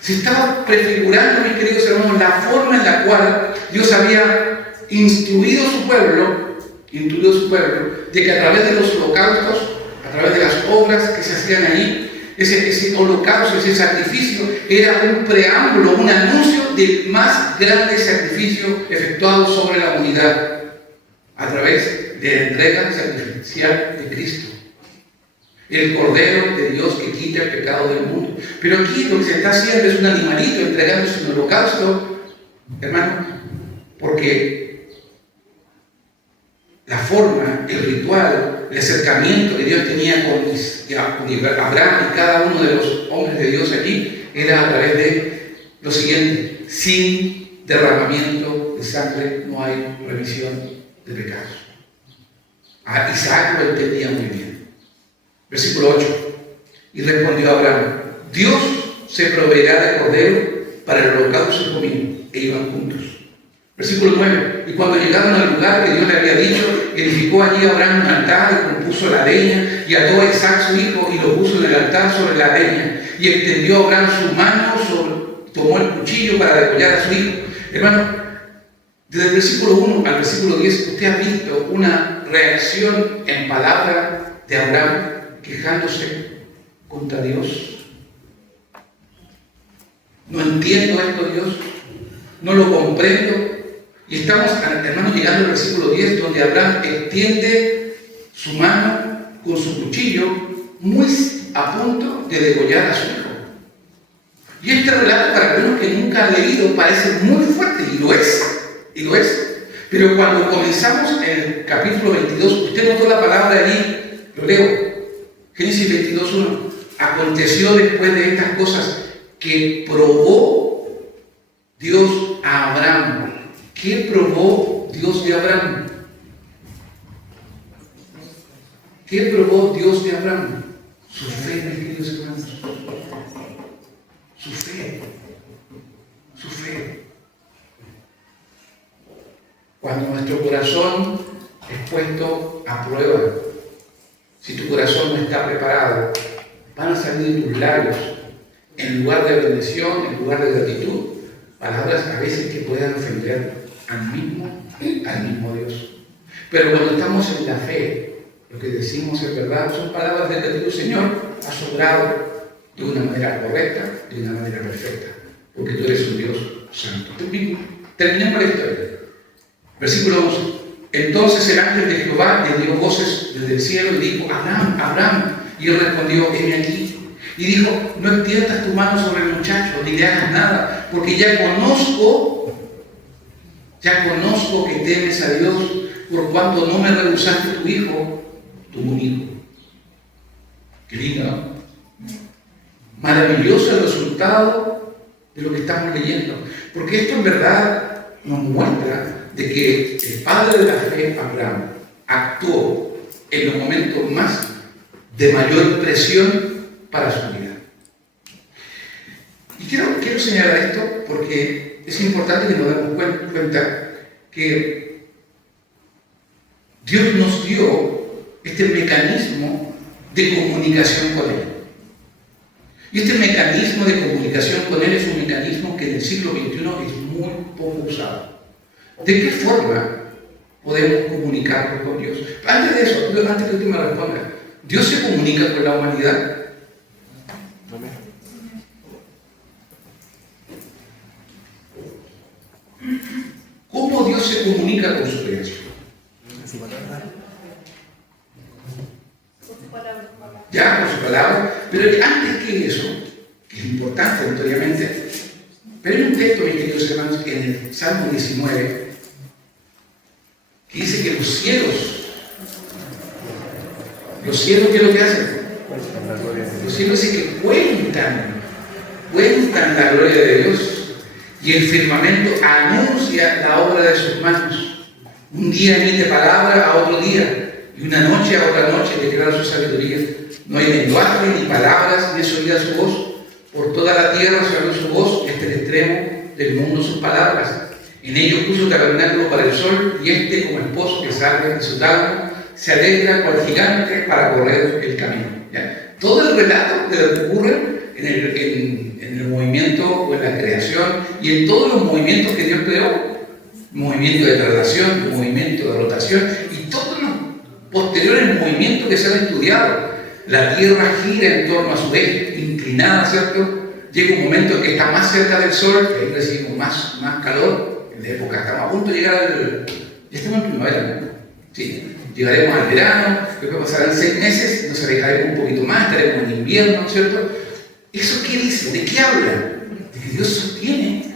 Se estaba prefigurando, mis queridos hermanos, la forma en la cual Dios había instruido a su pueblo de que a través de los holocaustos, a través de las obras que se hacían allí, ese holocausto, ese sacrificio, era un preámbulo, un anuncio del más grande sacrificio efectuado sobre la humanidad a través de la entrega sacrificial de Cristo, el Cordero de Dios que quita el pecado del mundo. Pero aquí lo que se está haciendo es un animalito entregándose en holocausto, hermano, porque la forma, el ritual, el acercamiento que Dios tenía con Abraham y cada uno de los hombres de Dios allí era a través de lo siguiente: sin derramamiento de sangre no hay remisión de pecados. A Isaac lo entendía muy bien. Versículo 8. Y respondió Abraham: Dios se proveerá de cordero para el holocausto y comino. E iban juntos. Versículo 9. Y cuando llegaron al lugar que Dios le había dicho, edificó allí Abraham un altar y compuso la leña, y ató a Isaac su hijo y lo puso en el altar sobre la leña. Y extendió Abraham su mano, tomó el cuchillo para degollar a su hijo. Hermano, desde el versículo 1 al versículo 10, usted ha visto una reacción en palabra de Abraham quejándose contra Dios. No entiendo esto, Dios, no lo comprendo. Y estamos, hermanos, llegando al versículo 10, donde Abraham extiende su mano con su cuchillo, muy a punto de degollar a su hijo. Y este relato, para algunos que nunca han leído, parece muy fuerte, y lo es. Pero cuando comenzamos en el capítulo 22, usted notó la palabra allí, lo leo, Génesis 22:1. Aconteció después de estas cosas que probó Dios a Abraham. ¿Qué probó Dios de Abraham? ¿Qué probó Dios de Abraham? Su fe, mis queridos hermanos. Su fe. Su fe. Cuando nuestro corazón es puesto a prueba, si tu corazón no está preparado, van a salir de tus labios, en lugar de bendición, en lugar de gratitud, palabras a veces que puedan ofender al mismo Dios. Pero cuando estamos en la fe, lo que decimos es verdad, son palabras de gratitud. Señor, has obrado de una manera correcta, de una manera perfecta, porque tú eres un Dios santo. Terminemos la historia. Versículo 11. Entonces el ángel de Jehová le dio voces desde el cielo y dijo: Abraham, Abraham. Y él respondió: heme aquí. Y dijo: no extiendas tu mano sobre el muchacho, ni le hagas nada, porque ya conozco que temes a Dios, por cuanto no me rehusaste tu hijo, tu único. Qué lindo, ¿no? Maravilloso el resultado de lo que estamos leyendo, porque esto en verdad nos muestra de que el padre de la fe, Abraham, actuó en los momentos más de mayor presión para su vida. Y quiero señalar esto porque es importante que nos demos cuenta que Dios nos dio este mecanismo de comunicación con Él. Y este mecanismo de comunicación con Él es un mecanismo que en el siglo XXI es muy poco usado. ¿De qué forma podemos comunicarnos con Dios? Antes de eso, antes que usted me responda, ¿Dios se comunica con la humanidad? ¿Cómo Dios se comunica con su creación? Ya, con su palabra. Pero antes que eso, que es importante notoriamente, pero hay un texto, mis queridos hermanos, en el Salmo 19, que dice que los cielos, ¿qué es lo que hacen? Los cielos dicen que cuentan la gloria de Dios, y el firmamento anuncia la obra de sus manos. Un día emite palabra a otro día, y una noche a otra noche declara su sabiduría. No hay lenguaje, ni palabras, ni es oída su voz. Por toda la tierra se oyó su voz, hasta el extremo del mundo sus palabras. En ellos puso tabernáculo para el sol, y como esposo que sale de su tabla, se alegra cual gigante para correr el camino. ¿Ya? Todo el relato de lo que ocurre en el movimiento o en la creación y en todos los movimientos que Dios creó, movimiento de traslación, movimiento de rotación y todos los posteriores movimientos que se han estudiado. La Tierra gira en torno a su eje, inclinada, ¿cierto? Llega un momento en que está más cerca del Sol, que ahí recibimos más calor. En la época estamos a punto de llegar ya estamos en primavera, ¿no? Sí. Llegaremos al verano, después pasarán 6 meses, nos alejaremos un poquito más, estaremos en invierno, ¿cierto? ¿Eso qué dice? ¿De qué habla? De que Dios sostiene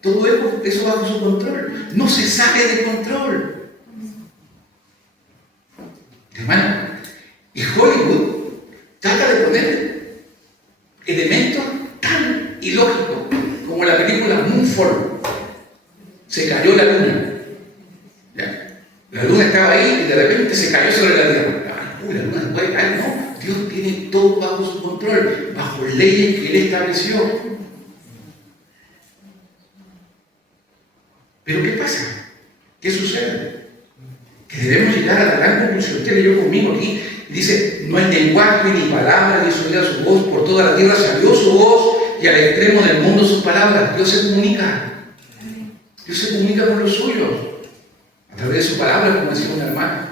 todo eso bajo su control. No se sale de control. Hermano, ilógico, como la película Moonfall. Se cayó la luna. ¿Ya? La luna estaba ahí y de repente se cayó sobre la tierra. La luna se puede caer, no. Dios tiene todo bajo su control, bajo leyes que Él estableció. Pero ¿qué pasa? ¿Qué sucede? Que debemos llegar a la gran conclusión. Usted leyó conmigo aquí y dice: no hay lenguaje ni palabra ni sonido su voz, por toda la tierra salió su voz y al extremo del mundo sus palabras. Dios se comunica. Dios se comunica con los suyos a través de su palabra, como decía una hermana.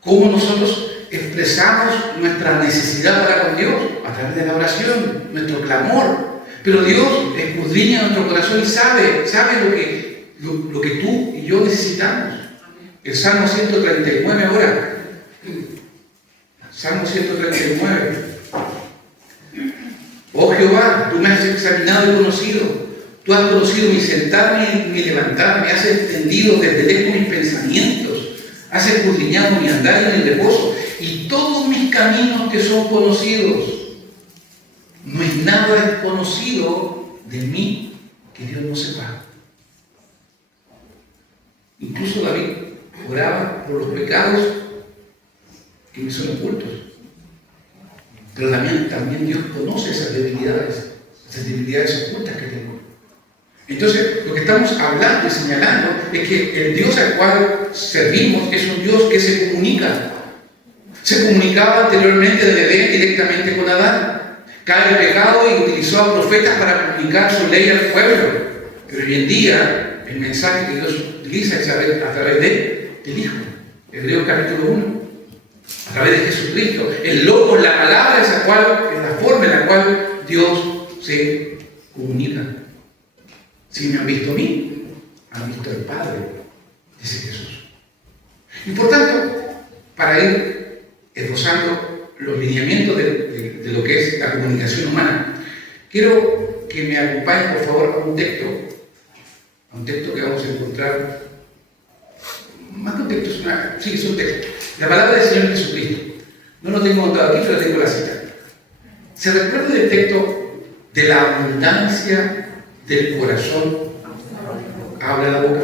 ¿Cómo nosotros expresamos nuestra necesidad para con Dios? A través de la oración, nuestro clamor. Pero Dios escudriña nuestro corazón y sabe lo que tú y yo necesitamos. El Salmo 139 ahora. Salmo 139. Oh Jehová, tú me has examinado y conocido. Tú has conocido mi sentarme y mi levantarme. Has entendido desde lejos mis pensamientos. Has escudriñado mi andar en el reposo. Y todos mis caminos te son conocidos. No hay nada desconocido de mí que Dios no sepa. Incluso David oraba por los pecados que me son ocultos. Pero también Dios conoce esas debilidades ocultas que tengo. Entonces, lo que estamos hablando y señalando es que el Dios al cual servimos es un Dios que se comunica. Se comunicaba anteriormente del Edén directamente con Adán. Cae el pecado y utilizó a profetas para comunicar su ley al pueblo. Pero hoy en día, el mensaje que Dios utiliza es a través del Hijo. Hebreos capítulo 1. A través de Jesucristo. El Logos, la palabra es la forma en la cual Dios se comunica. Si me han visto a mí, han visto al Padre, dice Jesús. Y por tanto, para ir esbozando los lineamientos de lo que es la comunicación humana, quiero que me acompañen, por favor, a un texto que vamos a encontrar. Más que un texto, es un texto. La palabra del Señor Jesucristo. No lo tengo anotado aquí, pero tengo la cita. ¿Se recuerda del texto de la abundancia del corazón habla la boca?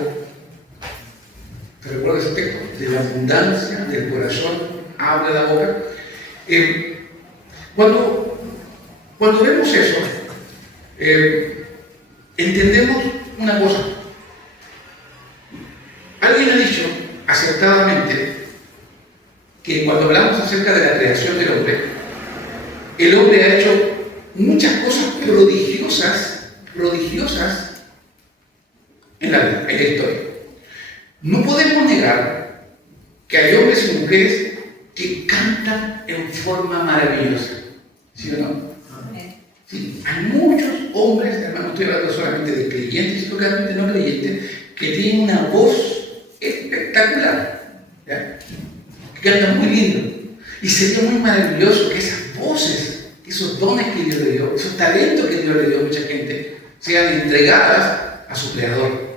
¿Te recuerdas ese texto? De la abundancia del corazón habla la boca. Cuando vemos eso, entendemos una cosa. Alguien ha dicho acertadamente que cuando hablamos acerca de la creación del hombre, el hombre ha hecho muchas cosas prodigiosas en la historia. No podemos negar que hay hombres y mujeres que cantan en forma maravillosa. ¿Sí o no? Sí, hay muchos hombres, además no estoy hablando solamente de creyentes, sino realmente no creyentes, que tienen una voz espectacular, ¿ya? Que cantan muy lindo. Y sería muy maravilloso que esas voces, esos dones que Dios le dio, esos talentos que Dios le dio a mucha gente, sean entregadas a su Creador.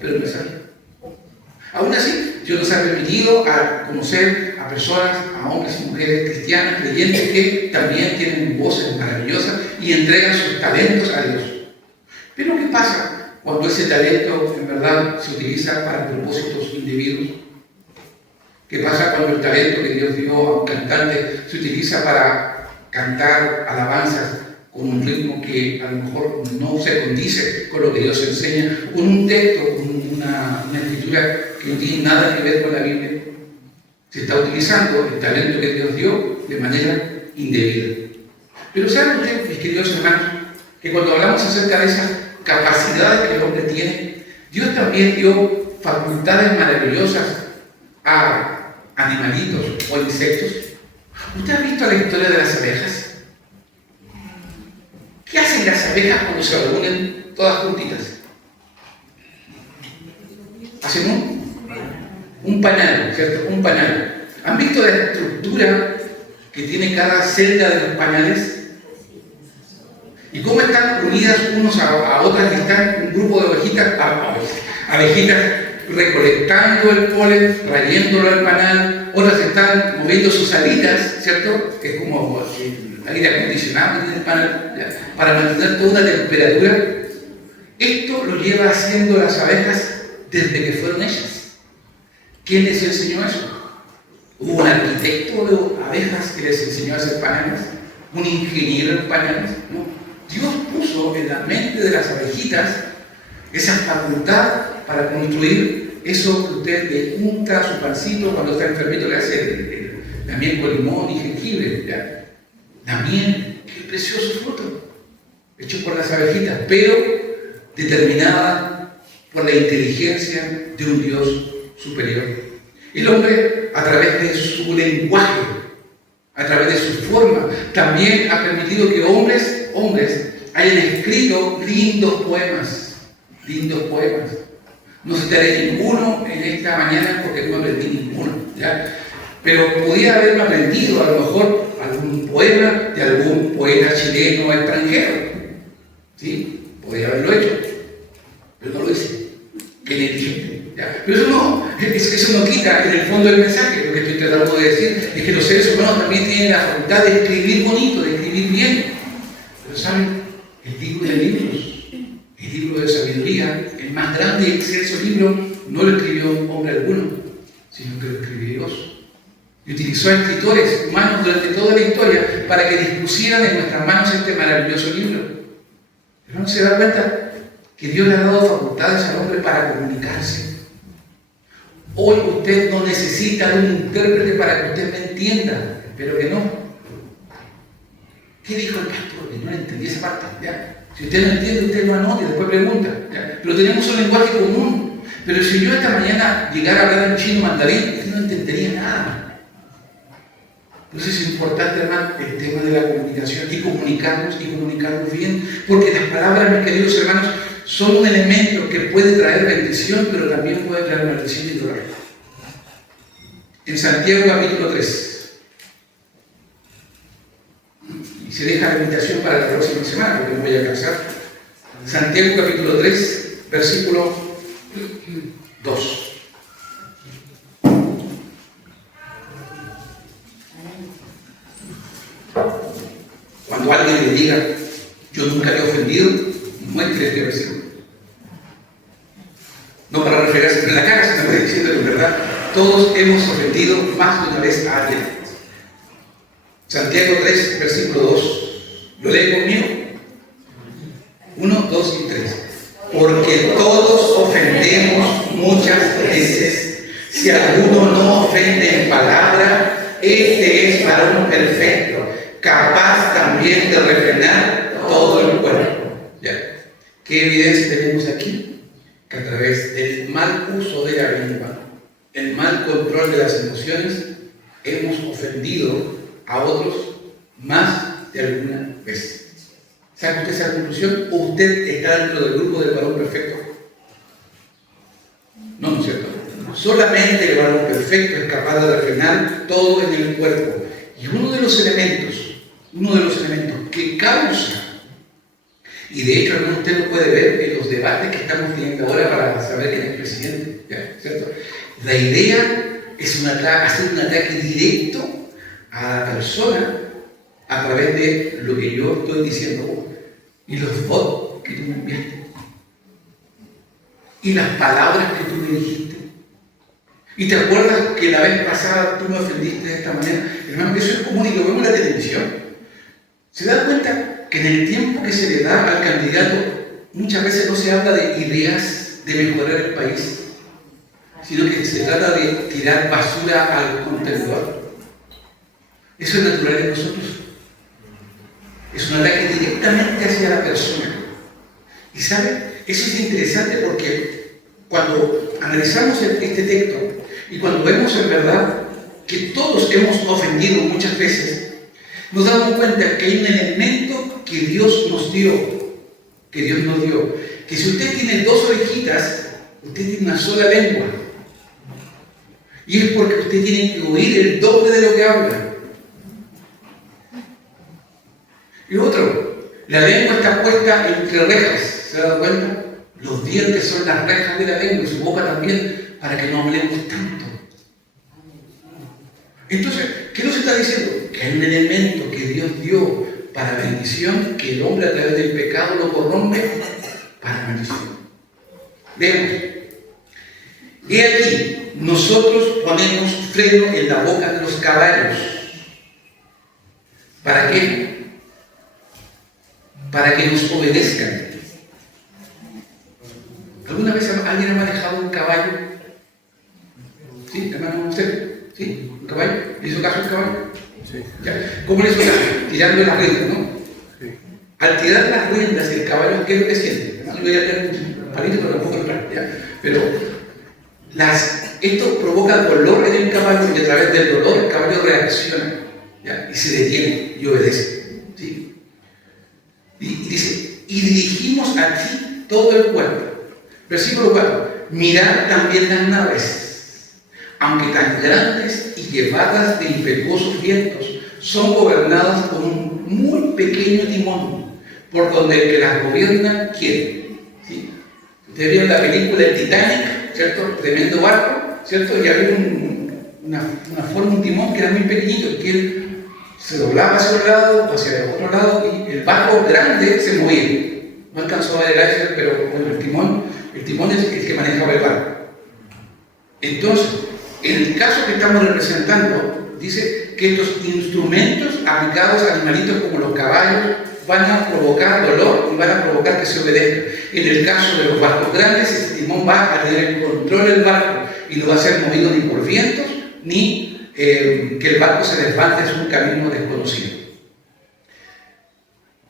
Pero no es así. Aún así, Dios nos ha permitido a conocer a personas, a hombres y mujeres cristianas, creyentes, que también tienen voces maravillosas y entregan sus talentos a Dios. Pero ¿qué pasa cuando ese talento en verdad se utiliza para propósitos indebidos? ¿Qué pasa cuando el talento que Dios dio a un cantante se utiliza para cantar alabanzas con un ritmo que a lo mejor no se condice con lo que Dios enseña, con un texto, con una escritura que no tiene nada que ver con la Biblia? Se está utilizando el talento que Dios dio de manera indebida. Pero ¿saben ustedes, mis queridos hermanos, que cuando hablamos acerca de esas capacidades que el hombre tiene, Dios también dio facultades maravillosas a animalitos o insectos? ¿Usted ha visto la historia de las abejas? ¿Qué hacen las abejas cuando se reúnen todas juntitas? Hacen un panal, ¿cierto? Un panal. ¿Han visto la estructura que tiene cada celda de los panales? ¿Y cómo están unidas unos a otras? Están un grupo de abejitas recolectando el polen, trayéndolo al panal. Otras están moviendo sus alitas, ¿cierto? Que es como aire acondicionado, que tiene para mantener toda una temperatura. Esto lo lleva haciendo las abejas desde que fueron ellas. ¿Quién les enseñó eso? ¿Hubo un arquitecto de abejas que les enseñó a hacer paneles? ¿Un ingeniero en paneles? No. Dios puso en la mente de las abejitas esa facultad para construir eso que usted le unta a su pancito cuando está enfermito, le hace la miel con limón y jengibre. ¿Ya? La miel, qué precioso fruto, hecho por las abejitas, pero determinada por la inteligencia de un Dios superior. El hombre, a través de su lenguaje, a través de su forma, también ha permitido que hombres hayan escrito lindos poemas. No citaré ninguno en esta mañana porque no aprendí ninguno, ¿ya? Pero podía haberme aprendido a lo mejor algún poema de algún poeta chileno o extranjero, ¿sí? Podría haberlo hecho, pero no lo hice. Qué negligente, ¿ya? Pero eso no quita en el fondo del mensaje. Lo que estoy tratando de decir es que los seres humanos también tienen la facultad de escribir bonito, de escribir bien. Pero ¿saben? El libro de libros, el libro de sabiduría, el más grande y excelso libro, no lo escribió hombre alguno, sino que lo escribió Dios. Y utilizó a escritores humanos durante toda la historia para que dispusieran en nuestras manos este maravilloso libro. Pero no se da cuenta que Dios le ha dado facultades al hombre para comunicarse. Hoy usted no necesita de un intérprete para que usted me entienda. Espero que no. ¿Qué dijo el pastor? Que no le entendí esa parte. ¿Ya? Si usted no entiende, usted lo anota y después pregunta. ¿Ya? Pero tenemos un lenguaje común. Pero si yo esta mañana llegara a hablar en chino mandarín, usted no entendería nada. Entonces es importante, hermano, el tema de la comunicación y comunicarnos bien, porque las palabras, mis queridos hermanos, son un elemento que puede traer bendición, pero también puede traer maldición y dolor. En Santiago capítulo 3, y se deja la invitación para la próxima semana, porque no voy a alcanzar. Santiago capítulo 3, versículo 2. Cuando alguien le diga, yo nunca le he ofendido, muestre este versículo. No para referirse en la cara, sino para diciendo que verdad, todos hemos ofendido más de una vez a alguien. Santiago 3, versículo 2. ¿Lo lee conmigo? 1, 2 y 3. Porque todos ofendemos muchas veces. Si alguno no ofende en palabra, este es varón perfecto, capaz también de refrenar todo el cuerpo. ¿Ya? ¿Qué evidencia tenemos aquí? Que a través del mal uso de la lengua, el mal control de las emociones, hemos ofendido a otros más de alguna vez. ¿Sabe usted esa conclusión? ¿O usted está dentro del grupo del varón perfecto? No, ¿no es cierto? Solamente el varón perfecto es capaz de refrenar todo en el cuerpo. Y uno de los elementos que causa, y de hecho usted lo puede ver en los debates que estamos teniendo ahora para saber quién es presidente, ¿ya? ¿Cierto? La idea es hacer un ataque directo a la persona a través de lo que yo estoy diciendo y los votos que tú me enviaste y las palabras que tú me dijiste. ¿Y te acuerdas que la vez pasada tú me ofendiste de esta manera? Hermano, eso es común y lo vemos en la televisión. ¿Se da cuenta que en el tiempo que se le da al candidato muchas veces no se habla de ideas de mejorar el país, sino que se trata de tirar basura al contenedor? Eso es natural en nosotros. Es un ataque directamente hacia la persona. Y ¿sabe? Eso es interesante porque cuando analizamos este texto y cuando vemos en verdad que todos hemos ofendido muchas veces, nos damos cuenta que hay un elemento que Dios nos dio, que si usted tiene dos orejitas, usted tiene una sola lengua. Y es porque usted tiene que oír el doble de lo que habla. Y otro, la lengua está puesta entre rejas, ¿se ha dado cuenta? Los dientes son las rejas de la lengua y su boca también, para que no hablemos tanto. Entonces, ¿qué nos está diciendo? que hay un elemento que Dios dio para bendición, que el hombre a través del pecado lo corrompe para maldición. Veamos. He aquí, nosotros ponemos freno en la boca de los caballos. ¿Para qué? Para que nos obedezcan. ¿Alguna vez alguien ha manejado un caballo? ¿Sí, hermano? ¿Usted? ¿Sí? ¿Un caballo? ¿Le hizo caso al caballo? Sí. ¿Ya? ¿Cómo le hizo caso? Tirando las riendas, ¿no? Sí. Al tirar las riendas, el caballo, ¿qué es lo que siente? No voy a tener un palito, pero tampoco entrar, ¿ya? Pero esto provoca dolor en el caballo y a través del dolor el caballo reacciona, ¿ya? Y se detiene y obedece, ¿sí? Y dice, y dirigimos a ti todo el cuerpo. Versículo 4. Mirad también las naves, aunque tan grandes y llevadas de impetuosos vientos, son gobernadas por un muy pequeño timón, por donde el que las gobierna quiere. ¿Sí? Ustedes vieron la película El Titanic, ¿cierto? Tremendo barco, ¿cierto? Y había una forma, un timón que era muy pequeñito y que él se doblaba hacia un lado o hacia el otro lado y el barco grande se movía. No alcanzó a ver el iceberg, pero bueno, el timón es el que manejaba el barco. Entonces, en el caso que estamos representando, dice que estos instrumentos aplicados a animalitos como los caballos van a provocar dolor y van a provocar que se obedezcan. En el caso de los barcos grandes, este timón va a tener el control del barco y no va a ser movido ni por vientos, ni que el barco se desbande en un camino desconocido.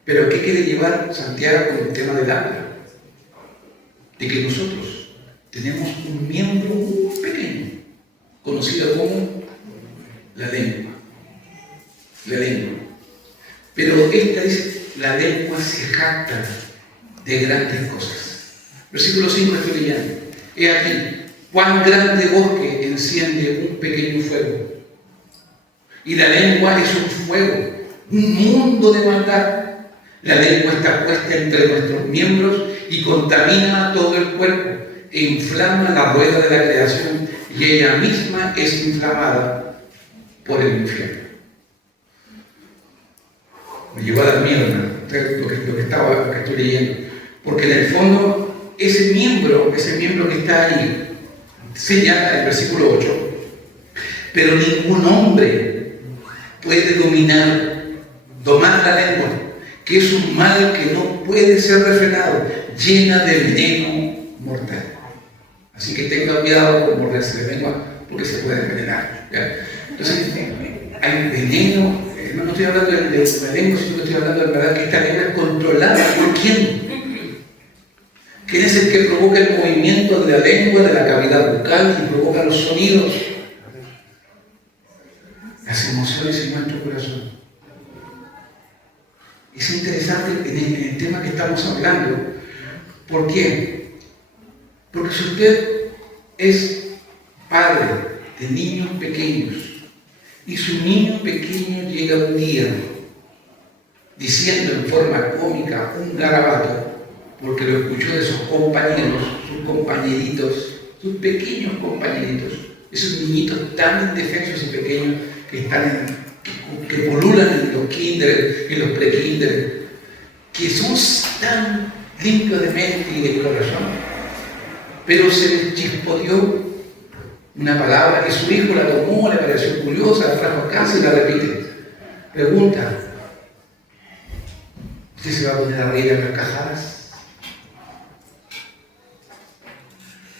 Pero ¿qué quiere llevar Santiago con el tema del habla? De que nosotros tenemos un miembro muy pequeño, conocido como la lengua. La lengua. Pero esta dice, la lengua se jacta de grandes cosas. Versículo 5 estoy leyendo. He aquí, cuán grande bosque enciende un pequeño fuego. Y la lengua es un fuego, un mundo de maldad. La lengua está puesta entre nuestros miembros y contamina todo el cuerpo e inflama la rueda de la creación y ella misma es inflamada por el infierno. Me llevó a dar miedo lo que estoy leyendo, porque en el fondo ese miembro que está ahí señala el versículo 8, pero ningún hombre puede domar la lengua, que es un mal que no puede ser refrenado, llena de veneno mortal. Así que tenga cuidado con morderse la lengua, porque se puede envenenar. ¿Ya? Entonces, hay veneno, no estoy hablando de la lengua, sino que estoy hablando de verdad que esta lengua es controlada por quién. ¿Quién es el que provoca el movimiento de la lengua, de la cavidad bucal y provoca los sonidos? Las emociones en nuestro corazón. Es interesante en el tema que estamos hablando. ¿Por qué? Porque si usted es padre de niños pequeños y su niño pequeño llega un día diciendo en forma cómica un garabato, porque lo escuchó de sus compañeros, sus compañeritos, sus pequeños compañeritos, esos niñitos tan indefensos y pequeños que pululan en los kinder, en los pre-kinder, que son tan limpios de mente y de corazón, pero se les chispoteó una palabra que su hijo la tomó, le pareció curiosa, la trajo a casa y la repite. Pregunta, ¿usted se va a poner a reír a carcajadas?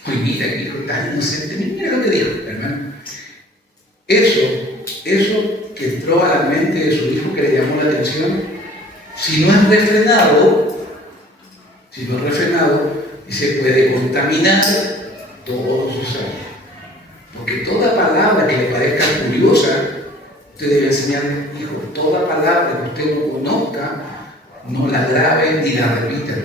Oye, mira, que hijo tan inocente, mira lo que dijo, hermano. Eso que entró a la mente de su hijo, que le llamó la atención, si no es refrenado, y se puede contaminar todos sus años. Porque toda palabra que le parezca curiosa, usted debe enseñar, hijo, toda palabra que usted no conozca, no la grabe ni la repita.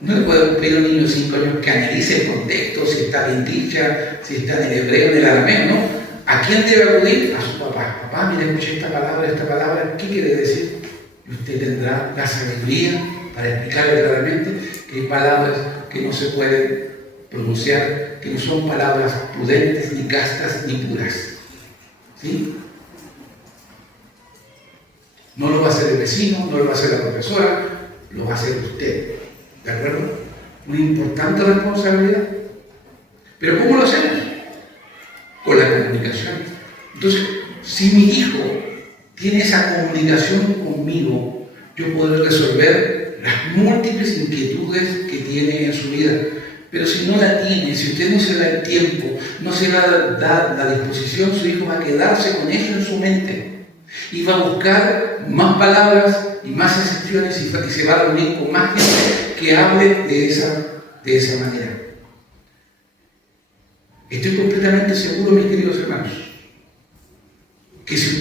No le puede pedir a un niño de 5 años que analice el contexto, si está bien dicha, si está en el hebreo, en el arameo, ¿no? ¿A quién debe acudir? A su papá. Papá, mira, escuché esta palabra, ¿qué quiere decir? Y usted tendrá la sabiduría para explicarle claramente que hay palabras que no se pueden pronunciar, que no son palabras prudentes, ni castas, ni puras. ¿Sí? No lo va a hacer el vecino, no lo va a hacer la profesora, lo va a hacer usted. ¿De acuerdo? Una importante responsabilidad. Pero ¿cómo lo hacemos? Con la comunicación. Entonces, si mi hijo tiene esa comunicación conmigo, yo podré resolver las múltiples inquietudes que tiene en su vida. Pero si no la tiene, si usted no se da el tiempo, no se va a dar la disposición, su hijo va a quedarse con eso en su mente y va a buscar más palabras y más excepciones y se va a reunir con más gente que hable de esa manera. Estoy completamente seguro, mis queridos hermanos, que si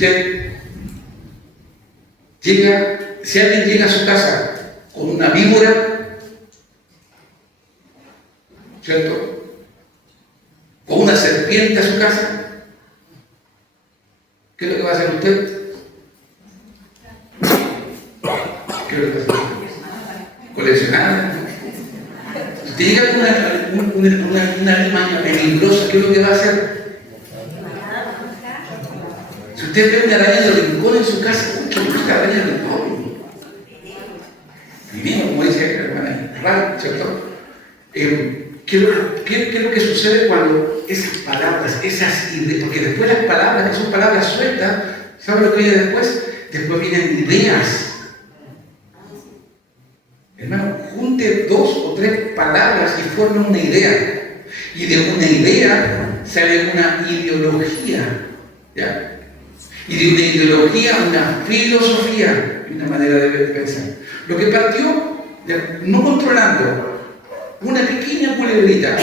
alguien llega a su casa con una víbora, ¿cierto? Con una serpiente a su casa, ¿qué es lo que va a hacer usted? ¿Qué es lo que va a hacer usted? Coleccionar. Si usted llega con una alimaña peligrosa, ¿qué es lo que va a hacer? Si usted ve una araña de rincón en su casa, ¿qué es esta araña de rincón? Primero, como dice la hermana, raro, ¿cierto? ¿Qué es lo que sucede cuando esas palabras, esas ideas, porque después las palabras, que son palabras sueltas, ¿sabe lo que viene después? Después vienen ideas. Hermano, junte 2 o 3 palabras y forme una idea. Y de una idea sale una ideología. ¿Ya? Y de una ideología, una filosofía y una manera de pensar. Lo que partió, no controlando, una pequeña culebrita,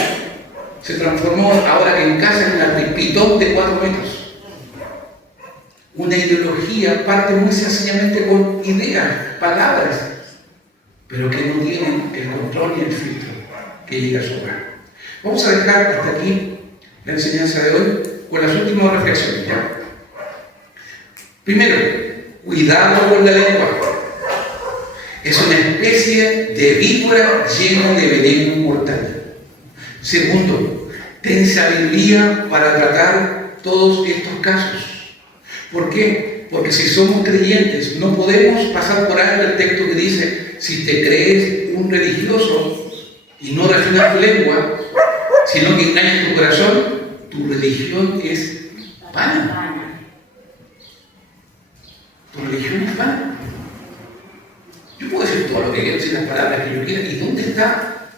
se transformó ahora que en casa en un pitón de 4 metros. Una ideología parte muy sencillamente con ideas, palabras, pero que no tienen el control y el filtro que llega a su hogar. Vamos a dejar hasta aquí la enseñanza de hoy con las últimas reflexiones. ¿Ya? Primero, cuidado con la lengua. Es una especie de víbora llena de veneno mortal. Segundo, ten sabiduría para tratar todos estos casos. ¿Por qué? Porque si somos creyentes, no podemos pasar por alto el texto que dice: si te crees un religioso y no refrenas tu lengua, sino que engañas tu corazón, tu religión es vana. Tu religión es vana. Yo puedo decir todo lo que quiero, decir las palabras que yo quiera. ¿Y dónde está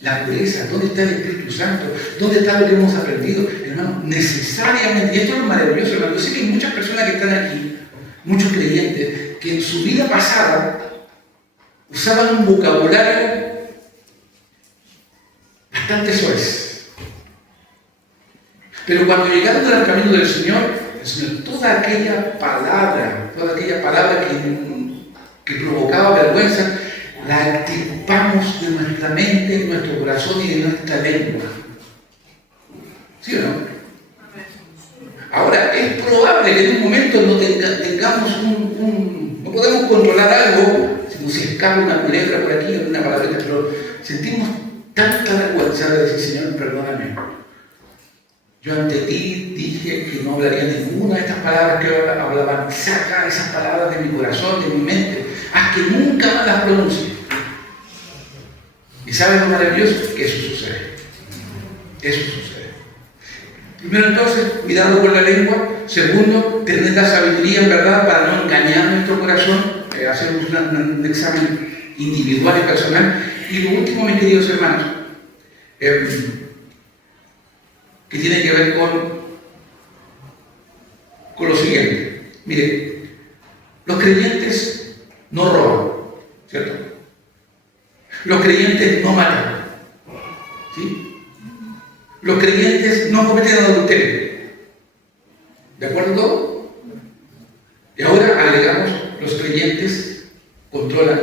la pureza? ¿Dónde está el Espíritu Santo? ¿Dónde está lo que hemos aprendido? Hermano, necesariamente, y esto es maravilloso, hermano. Yo sé que hay muchas personas que están aquí, muchos creyentes, que en su vida pasada usaban un vocabulario bastante soez. Pero cuando llegaron al camino del Señor, toda aquella palabra que provocaba vergüenza, la extirpamos de nuestra mente, de nuestro corazón y de nuestra lengua. ¿Sí o no? Ahora, es probable que en un momento no tengamos no podemos controlar algo, si nos escapa una culebra por aquí, una palabrita, pero sentimos tanta vergüenza de decir: Señor, perdóname. Yo ante ti dije que no hablaría ninguna de estas palabras que hablaban. Saca esas palabras de mi corazón, de mi mente. Haz que nunca más las pronuncie. ¿Y sabes lo maravilloso? Que eso sucede. Eso sucede. Primero, entonces, cuidado con la lengua. Segundo, tener la sabiduría en verdad para no engañar nuestro corazón. Hacer un examen individual y personal. Y lo último, mis queridos hermanos, que tiene que ver con lo siguiente. Mire, los creyentes no roban, ¿cierto? Los creyentes no matan, ¿sí? Los creyentes no cometen adulterio. ¿De acuerdo todo? Y ahora agregamos: los creyentes controlan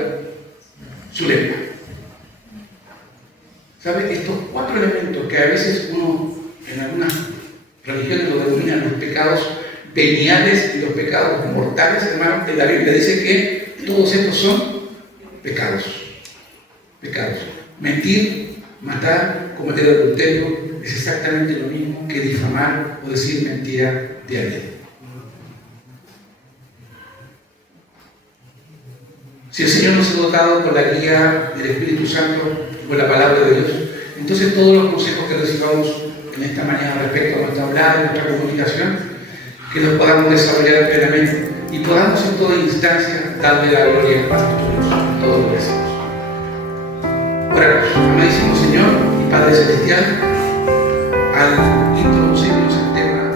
su lengua. ¿Sabe? Estos 4 elementos que a veces uno en algunas religiones lo denominan los pecados veniales y los pecados mortales, hermano, la Biblia dice que todos estos son pecados. Pecados. Mentir, matar, cometer adulterio es exactamente lo mismo que difamar o decir mentira de alguien. Si el Señor nos ha dotado con la guía del Espíritu Santo, con la palabra de Dios, entonces todos los consejos que recibamos en esta mañana respecto a nuestra hablada, nuestra comunicación, que los podamos desarrollar plenamente y podamos en toda instancia darle la gloria a nuestro Dios en todo lo que hacemos. Oramos, amadísimo Señor y Padre Celestial, al introducirnos el tema.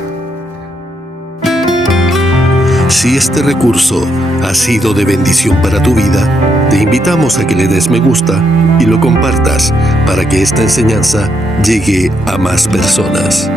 Si este recurso ha sido de bendición para tu vida, te invitamos a que le des me gusta y lo compartas para que esta enseñanza llegue a más personas.